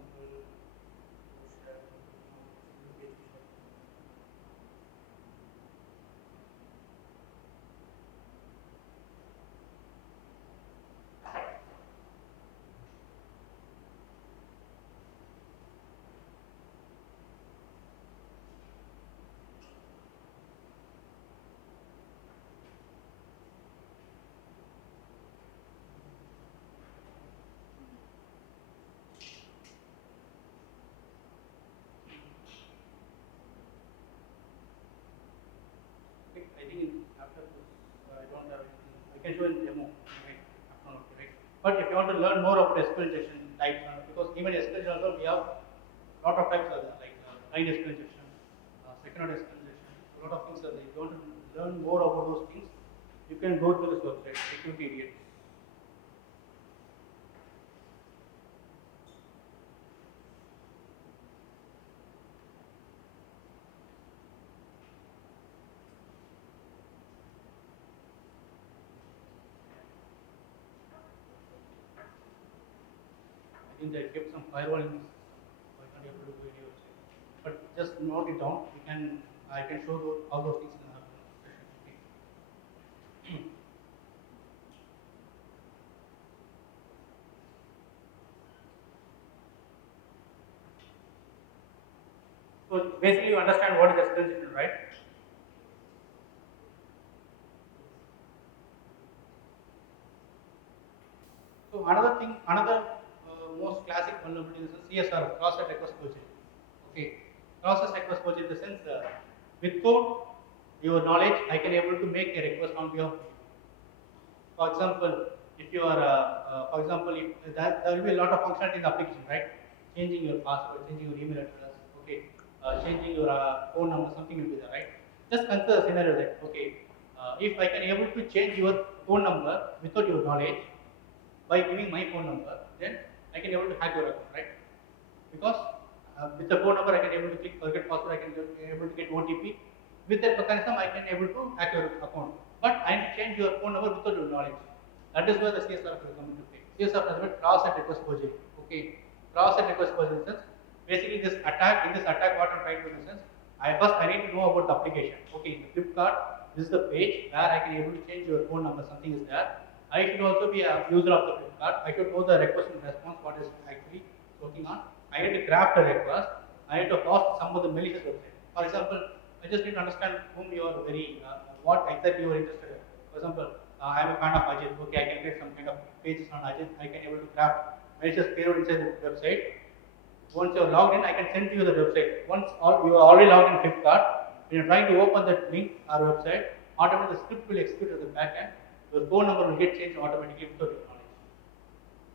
I think after this, I don't have anything. I can show in demo, right? After, right? But if you want to learn more about SQL injection types, because even SQL injection also we have lot of types are there, like line SQL injection, second order SQL injection, a lot of things are there. If you want to learn more about those things, you can go to this website, Security Idiot. I think they kept some firewall in this, so I can't able to do any website. But just note it down. You can I can show those, all those things in our session. Okay. So basically you understand what is SQL signal, right? So another thing, another most classic vulnerability is the CSR, cross-site request forgery. Okay, cross-site request forgery in the sense without your knowledge, I can able to make a request on behalf of you. For example, if you are, for example, if there will be a lot of functionality in the application, right? Changing your password, changing your email address, okay, changing your phone number, something will be there, right? Just consider a scenario that, okay, if I can able to change your phone number without your knowledge by giving my phone number, then I can able to hack your account, right? Because with the phone number I can able to click forget password, I can able to get OTP. With that mechanism I can able to hack your account. But I need to change your phone number without your knowledge. That is where the CSR will come into play. CSR is about cross-site request forgery. Okay, cross-site request forgery in the sense basically this attack, in this attack what I'm trying to do in the sense I need to know about the application. Okay, in the Flipkart, this is the page where I can able to change your phone number, something is there. I should also be a user of the Flipkart. I should know the request and response, what is actually working on. I need to craft a request. I need to host some of the malicious website. For example, I just need to understand whom you are very, what exactly you are interested in. For example, I am a fan of Ajit. Okay, I can create some kind of pages on Ajit. I can able to craft malicious payload inside the website. Once you are logged in, I can send you the website. Once you are already logged in Flipkart, when you are trying to open that link or website, automatically the script will execute at the backend. Your phone number will get changed automatically without your knowledge.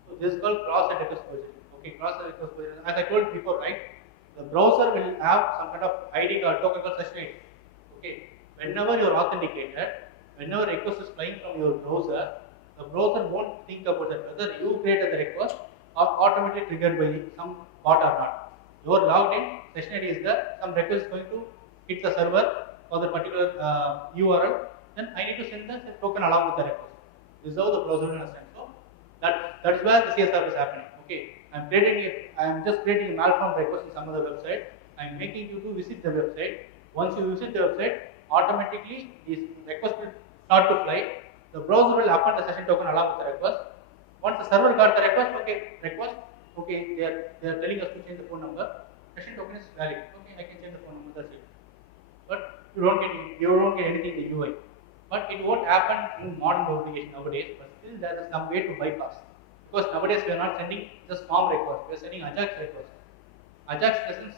So this is called cross-site request forgery. Okay, cross-site request forgery. As I told before, right? The browser will have some kind of ID or token called session ID. Okay, whenever you are authenticated, whenever request is flying from your browser, the browser won't think about that whether you created the request or automatically triggered by some bot or not. You are logged in, session ID is there, some request is going to hit the server for the particular URL, then I need to send the token along with the request. This is how the browser will understand. So that's where the CSR is happening. Okay, I'm just creating a malformed request in some other website. I'm making you to visit the website. Once you visit the website, automatically this request will start to fly. The browser will append the session token along with the request. Once the server got the request, okay, they are telling us to change the phone number. Session token is valid. Okay, I can change the phone number. That's it. But you don't get anything in the UI. But it won't happen in modern authentication nowadays. But still, there is some way to bypass. Because nowadays we are not sending just form request. We are sending Ajax request. Ajax doesn't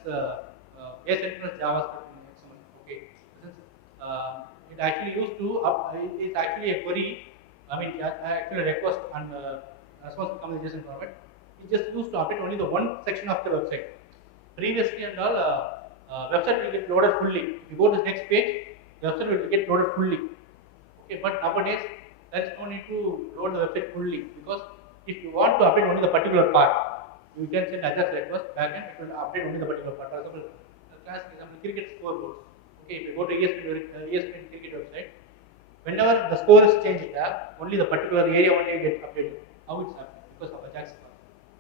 asynchronous JavaScript in XML. Okay, since it actually used to it's actually a query. I mean, actually request and response communication format. It just used to update only the one section of the website. Previously and all, website will get loaded fully. If you go to the next page, the website will get loaded fully. Okay, but nowadays there is no need to load the website fully because if you want to update only the particular part, you can send Ajax request backend, it will update only the particular part. For example, class example cricket scoreboards. Okay, if you go to ESPN cricket website, whenever the score is changed there, only the particular area only gets updated. How it's happening because of Ajax.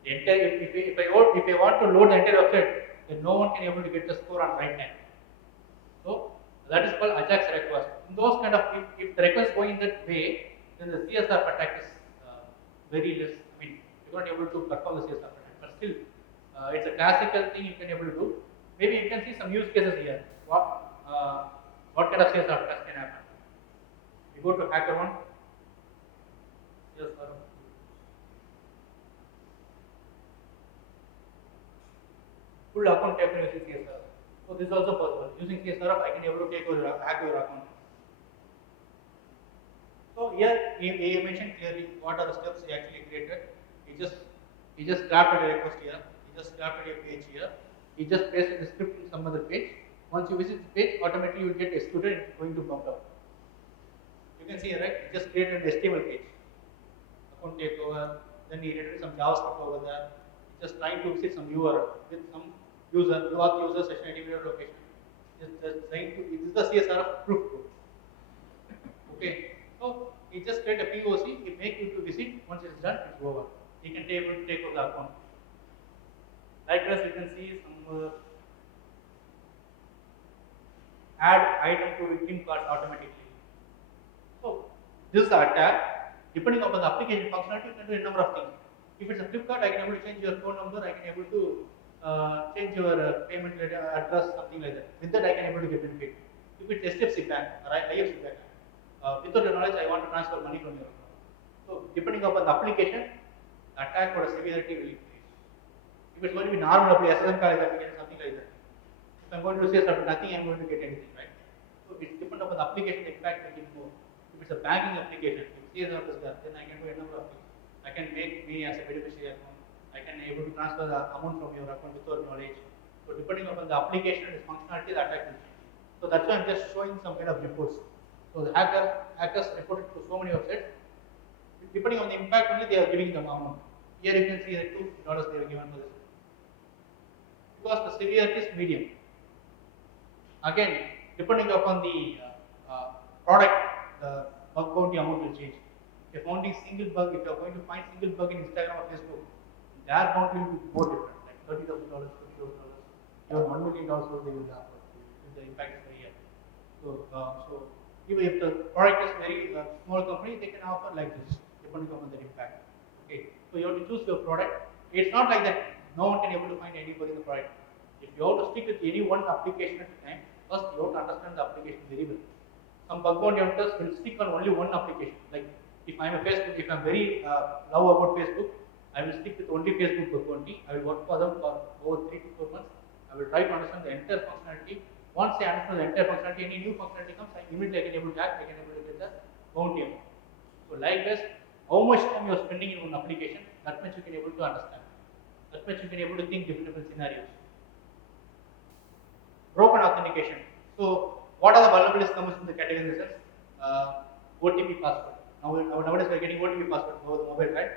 The entire if I want to load the entire website, then no one can able to get the score on right time. So that is called Ajax request. In those kind of if the request is going in that way, then the CSR attack is very less. I mean, you are not able to perform the CSR attack, but still, it's a classical thing you can able to do. Maybe you can see some use cases here. What kind of CSR attacks can happen? You go to hacker one. CSR. Full account taken using CSR. So this is also possible. Using CSR, I can able to take or hack your account. So here he mentioned clearly what are the steps he actually created. He just drafted a request here. He just drafted a page here. He just pasted the script in some other page. Once you visit the page, automatically you will get executed and going to bump up. You can see here, right? He just created an HTML page. Account takeover. Then he added some JavaScript over there. He's just trying to visit some URL with some user, auth user session ID video location. Just trying to. This is the CSR of proof. Okay. So he just create a POC, he make you to visit, once it's done, it's over. He can take over the account. Likewise, you can see some add item to victim cards automatically. So this is the attack. Depending upon the application functionality, you can do a number of things. If it's a Flipkart, I can able to change your phone number, I can able to change your payment address, something like that. With that, I can able to get benefit. If it's HDFC Bank or IFC Bank, without your knowledge, I want to transfer money from your account. So depending upon the application, the attack or severity will increase. If it's going to be normal SSM college application, something like that. If I'm going to say nothing, I'm going to get anything, right? So it depends upon the application, the impact will be more. If it's a banking application, if CS office does, then I can do a number of things. I can make me as a beneficiary account. I can able to transfer the amount from your account without knowledge. So depending upon the application and its functionality, the attack will change. So that's why I'm just showing some kind of reports. So the hackers reported to so many websites. Depending on the impact only, they are giving the amount. Here you can see the $2 they are given for this. Because the severity is medium. Again, depending upon the product, the bug bounty amount will change. If you're finding single bug, if you're going to find single bug in Instagram or Facebook, their amount will be more different, like $30,000, $50,000, even $1 million they will have if the impact is very high. So even if the product is very small company, they can offer like this, depending upon the impact. Okay, so you have to choose your product. It's not like that no one can able to find anybody in the product. If you have to stick with any one application at a time, first you have to understand the application very well. Some bug bounty hunters will stick on only one application. Like if I'm a Facebook, if I'm very love about Facebook, I will stick with only Facebook bug bounty. I will work for them for over 3 to 4 months. I will try to understand the entire functionality. Once I understand the entire functionality, any new functionality comes, immediately I can able to hack, I can able to get the bounty amount. So likewise, how much time you are spending in one application, that much you can able to understand. That much you can able to think different scenarios. Broken authentication. So what are the vulnerabilities comes in the category in the sense? OTP password. Nowadays we are getting OTP password over the mobile, right?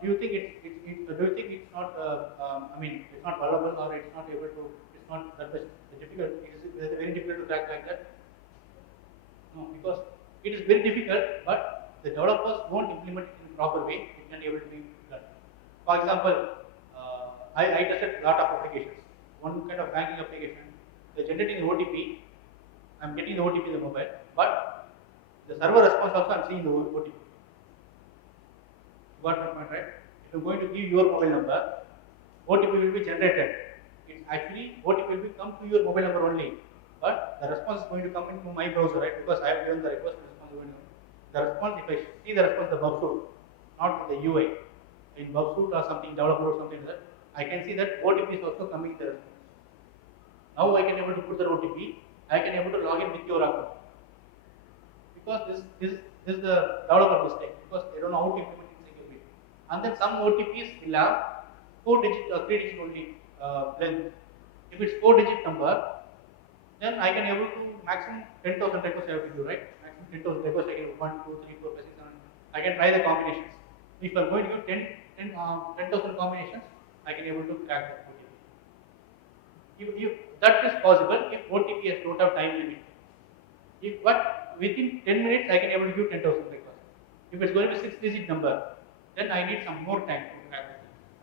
Do you think it's not? I mean, it's not vulnerable or it's not able to? It's not that much difficult. Is it very difficult to crack like that? No, because it is very difficult, but the developers won't implement it in a proper way. It can able to be done. For example, I tested a lot of applications. One kind of banking application, they're generating the OTP. I'm getting the OTP in the mobile, but the server response also I'm seeing the OTP. You got my point, right? If you're going to give your mobile number, OTP will be generated. It's actually OTP will be come to your mobile number only, but the response is going to come into my browser, right? Because I have given the request response. The response, if I see the response, the bug suit, not the UI, in bug suit or something, developer or something like that, I can see that OTP is also coming in the response. Now I can able to put the OTP. I can able to log in with your account because this is the developer mistake because they don't know how to implement it securely. And then some OTPs will have 4-digit or 3-digit only length. If it's 4-digit number, then I can able to maximum 10,000 requests I have to do, right? Maximum 10,000 requests I can do 1, 2, 3, 4, 5, 6, 7. I can try the combinations. If I'm going to do 10,000 combinations, I can able to crack that OTP. If that is possible, if OTP has don't have time limit. But within 10 minutes, I can able to give 10,000 requests. If it's going to be 6-digit number, then I need some more time to crack it.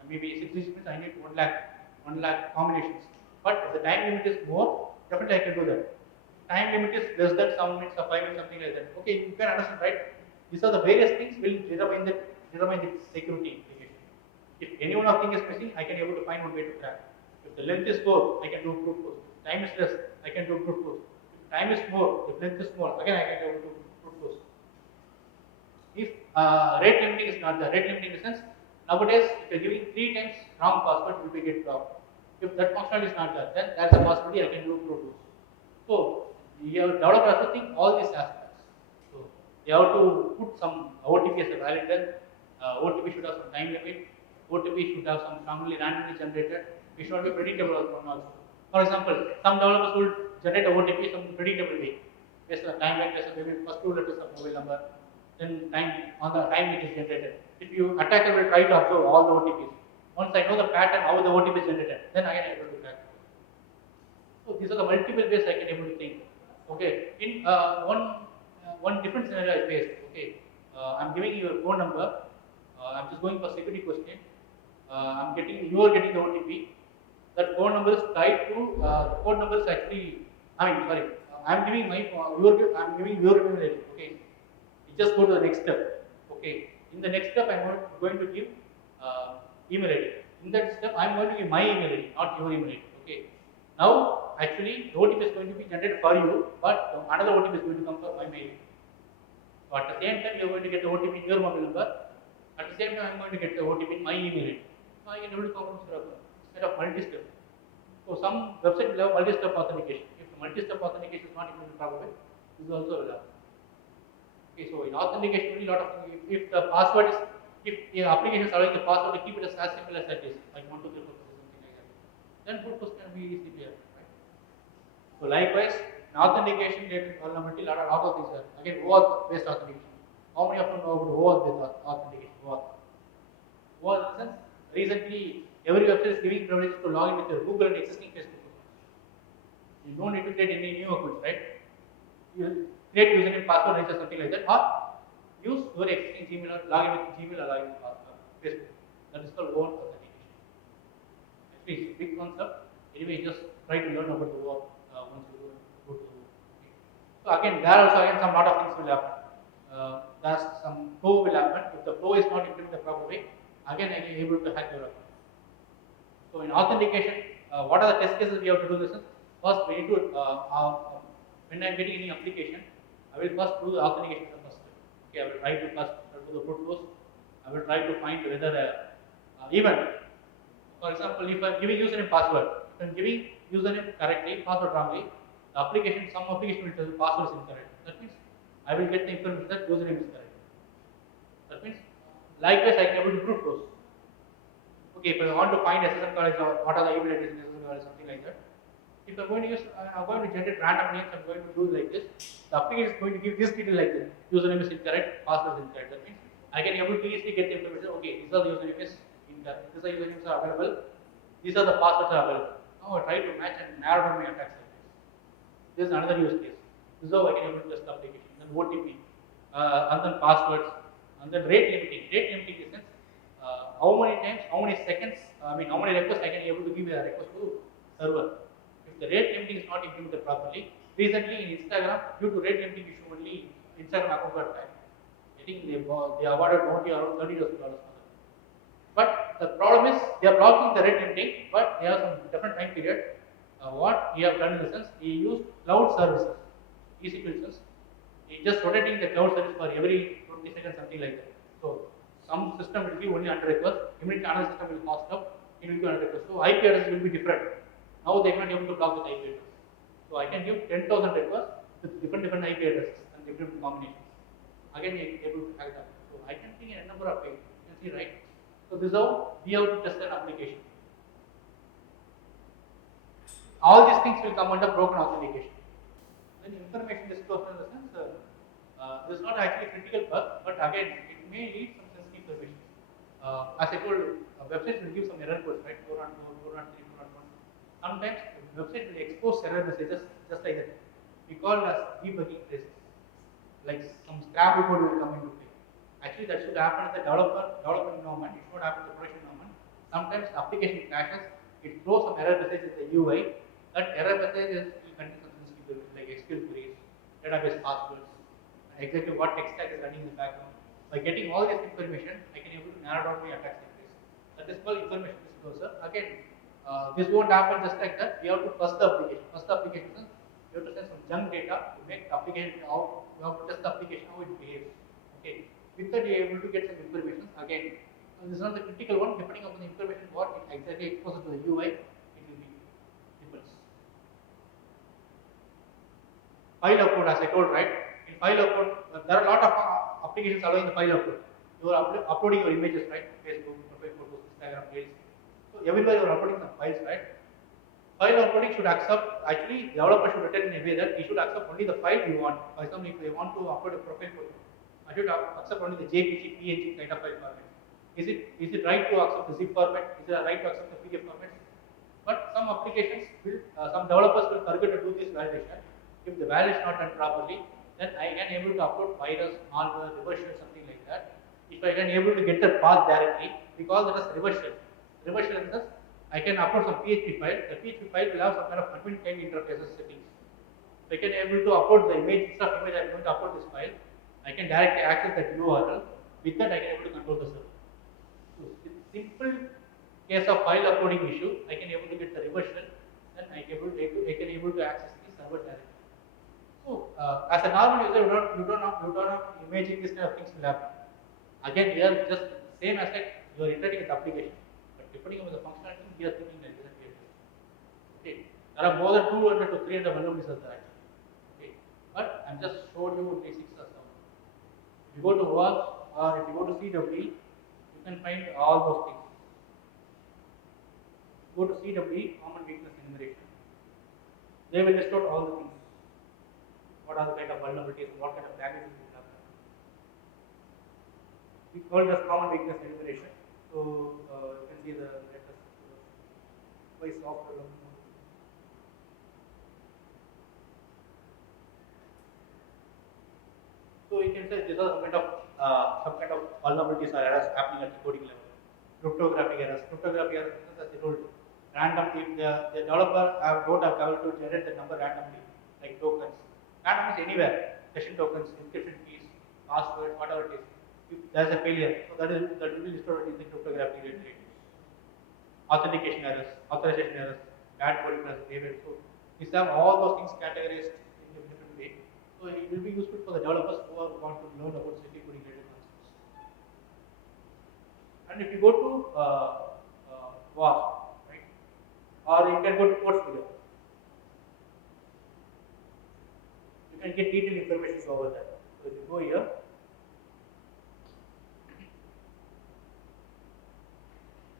Maybe 6 digits means I need 1 lakh combinations. But if the time limit is more, definitely I can do that. Time limit is less than 7 minutes or 5 minutes, something like that. Okay, you can understand, right? These are the various things will determine the security implication. If any one of things is missing, I can able to find one way to crack. If the length is more, I can do brute force. If time is less, I can do brute force. If time is more, if length is small, again I can able to brute force. If rate limiting is not there, rate limiting in the sense, nowadays if you're giving 3 times wrong password, will be get blocked. If that functionality is not there, then that's a possibility I can do brute force. So your developer has to think all these aspects. So you have to put some OTP as a valid length. OTP should have some time limit. OTP should have some strongly randomly generated. It should not be predictable also. For example, some developers will generate a OTP some predictable way. Based on the time line, based on maybe first 2 letters of mobile number, then time on the time it is generated. If you attacker will try to observe all the OTPs. Once I know the pattern how the OTP is generated, then I am able to crack it. So these are the multiple ways I can able to think. Okay, in one different scenario I faced. Okay, I'm giving you a phone number. I'm just going for security question. You are getting the OTP. That phone number is tied to the phone number is actually. I'm giving my I'm giving your email ID. Okay, you just go to the next step. Okay, in the next step I'm going to give email ID. In that step, I am going to give my email ID, not your email ID. Okay. Now, actually, the OTP is going to be generated for you, but another OTP is going to come for my mail. So at the same time, you are going to get the OTP in your mobile number. At the same time, I am going to get the OTP in my email ID. So I can able to perform instead of multi-step. So some website will have multi-step authentication. If the multi-step authentication is not implemented properly, this is also will happen. Okay, so in authentication, only lot of if the password is if the application is allowing the password to keep it as simple as that is, like 1, 2, 3, 4, 5, 6, something like that, then boot push can be easily happen, right? So likewise, in authentication related vulnerability, lot of things are again OAuth based authentication. How many of you know about OAuth based authentication? OAuth in the sense, recently every website is giving privilege to log in with your Google and existing Facebook accounts. You don't need to create any new accounts, right? You create username, password, register something like that, or use your existing Gmail or log in with Gmail or log in with Facebook. That is called OAuth authentication. Actually, it's a big concept. Anyway, just try to learn about the OAuth once you go to the OAuth. Okay. So again, there also again some lot of things will happen. There's some flow will happen. If the flow is not implemented the proper way, again I am able to hack your account. So in authentication, what are the test cases we have to do this? First, we need to when I am getting any application, I will first do the authentication first. Okay, I will try to first do the brute force. I will try to find whether even, for example, if I am giving username password, if I am giving username correctly, password wrongly, the application, some application will tell the password is incorrect. That means I will get the information that username is correct. That means likewise I can able to brute force. Okay, if I want to find SSM college or what are the email addresses in SSM college, something like that. If I'm going to use, I'm going to generate random names, I'm going to do like this. The application is going to give this detail like this. Username is incorrect, password is incorrect. That means I can able to easily get the information. Okay, these are the username is incorrect. These are usernames are available. These are the passwords are available. Now I try to match and narrow down my attack surface. This is another use case. This is how I can able to test the application. Then OTP, and then passwords, and then rate limiting. Rate limiting is sense how many times, how many seconds, how many requests I can able to give a request to server. If the rate limiting is not implemented properly, recently in Instagram, due to rate limiting issue only, Instagram account got banned. I think they awarded bounty around $30,000 for them. But the problem is they are blocking the rate limiting, but they have some different time period. What we have done in the sense, we use cloud services, EC2 instance. We just rotating the cloud service for every 20 seconds, something like that. So some system will give only 100 requests, immediately another system will cost up, it will give 100 requests. So IP address will be different. Now they cannot able to block with IP address. So I can give 10,000 requests with different IP addresses and different combinations. Again, I am able to hack that. So I can think in a number of ways. You can see, right? So this is how we have to test an application. All these things will come under broken authentication. Then information disclosure in the sense, this is not actually critical bug, but again, it may lead some sensitive information. As I told, websites will give some error codes, right? 404, 403, 401. Sometimes the website will expose error messages just like that. We call it as debugging traces. Like some scrap code will come into play. Actually, that should happen at the development environment. It should happen at the production environment. Sometimes the application crashes. It throws some error message in the UI. That error message will contain some sensitive information like SQL queries, database passwords, exactly what tech stack is running in the background. By getting all this information, I can able to narrow down my attack surface. That is called information disclosure. Again, this won't happen just like that. We have to first the application. First the application is you have to send some junk data to make the application out. You have to test the application how it behaves. Okay. With that, you are able to get some information. Again, this is not the critical one. Depending on the information what it exactly exposes to the UI, it will be depends. File upload, as I told, right? In file upload, there are a lot of applications allowing the file upload. You are uploading your images, right? Facebook, profile photos, Instagram, Reels. So everywhere you are uploading some files, right? File uploading should accept, actually, developer should written in a way that he should accept only the file you want. For example, if they want to upload a profile photo, I should accept only the JPG, PNG kind of file format. Is it right to accept the zip format? Is it right to accept the PDF format? But some applications will, some developers will forget to do this validation. If the value is not done properly, then I can able to upload virus, malware, reverse shell, something like that. If I can able to get the path directly, we call that as reverse shell. Reverse shell is I can upload some PHP file. The PHP file will have some kind of admin kind interfaces settings. So I can able to upload the image. Instead of image, I am going to upload this file. I can directly access that URL. With that, I can able to control the server. So simple Case of file uploading issue, I can able to get the reversion, then I can able to access the server directly. So as a normal user, you don't have imagine this kind of things will happen. Again, here just same as like you are interacting with the application, but depending on the functionality, we are thinking like this and we are doing. Okay, there are more than 200 to 300 vulnerabilities are there actually. Okay, but I'm just showing you basics as well. If you go to work or if you go to CW, you can find all those things. Go to CW, common weakness enumeration. They will list out all the things. What are the kind of vulnerabilities, what kind of damages we have. We call it as common weakness enumeration. So you can see the latest by software. So you can say these are some kind of vulnerabilities are errors happening at the coding level. Cryptographic errors. Cryptographic errors, as I told you, random if the developer don't have able to generate the number randomly, like tokens. Random is anywhere. Session tokens, encryption keys, password, whatever it is. If there is a failure, so that will be stored in the cryptography related. Authentication errors, authorization errors, bad coding behavior. So these have all those things categorized in a different way. So it will be useful for the developers who want to learn about security related concepts. And if you go to WASP, right, or you can go to portfolio, you can get detailed information over there. So if you go here,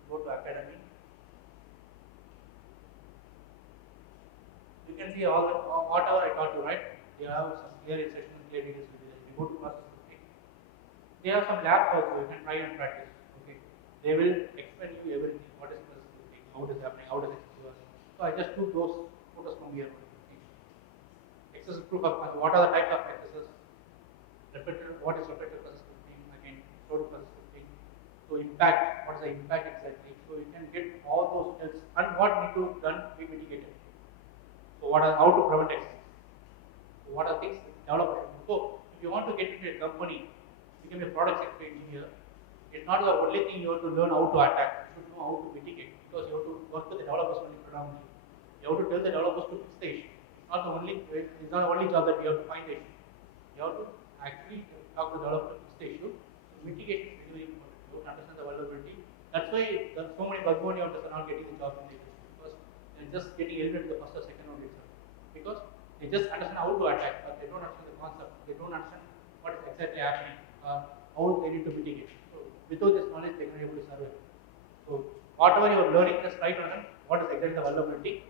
go to academy. You can see all the, whatever I taught you, right? They have some clear instructions, clear details will be there. If you go to process, okay. They have some labs also, you can try and practice. Okay. They will explain you everything, what is process looking, how it is happening, how does it work. So I just took those photos from here. Okay. Access proof of concept. What are the types of accesses? What is repetitive process scripting? Again, stored process scripting. So impact, what is the impact exactly? So you can get all those steps and what need to done be mitigated. So what are how to prevent access? So what are things developers should do? So if you want to get into a company, become a product sector engineer, it's not the only thing you have to learn how to attack. You should know how to mitigate because you have to work with the developers only predominantly. You have to tell the developers to fix the issue. It's not the only job that you have to find the issue. You have to actually talk to the developer to fix the issue. So mitigation is very important. You have to understand the vulnerability. That's why there are so many bug bounty hunters are not getting the job in the industry because they're just getting eliminated the first or second round itself. Because they just understand how to attack, but they don't understand the concept. They don't understand what is exactly happening, how they need to mitigate. So without this knowledge, they cannot able to survive. So whatever you are learning, just try to understand what is exactly the vulnerability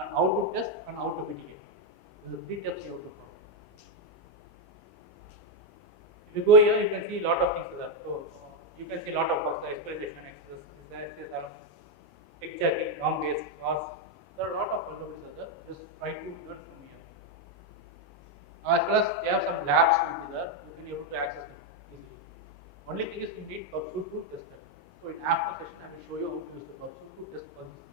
and how to test and how to mitigate. These are 3 steps you have to follow. If you go here, you can see a lot of things there. So you can see a lot of bugs, the experimentation access, hijacking, ROM-based cars. There are a lot of vulnerabilities there. Just try to learn from here. As well as they have some labs will be there. You can be able to access it easily. Only thing is you need PubSuite to test it. So in after session, I will show you how to use the PubSuite to test for this.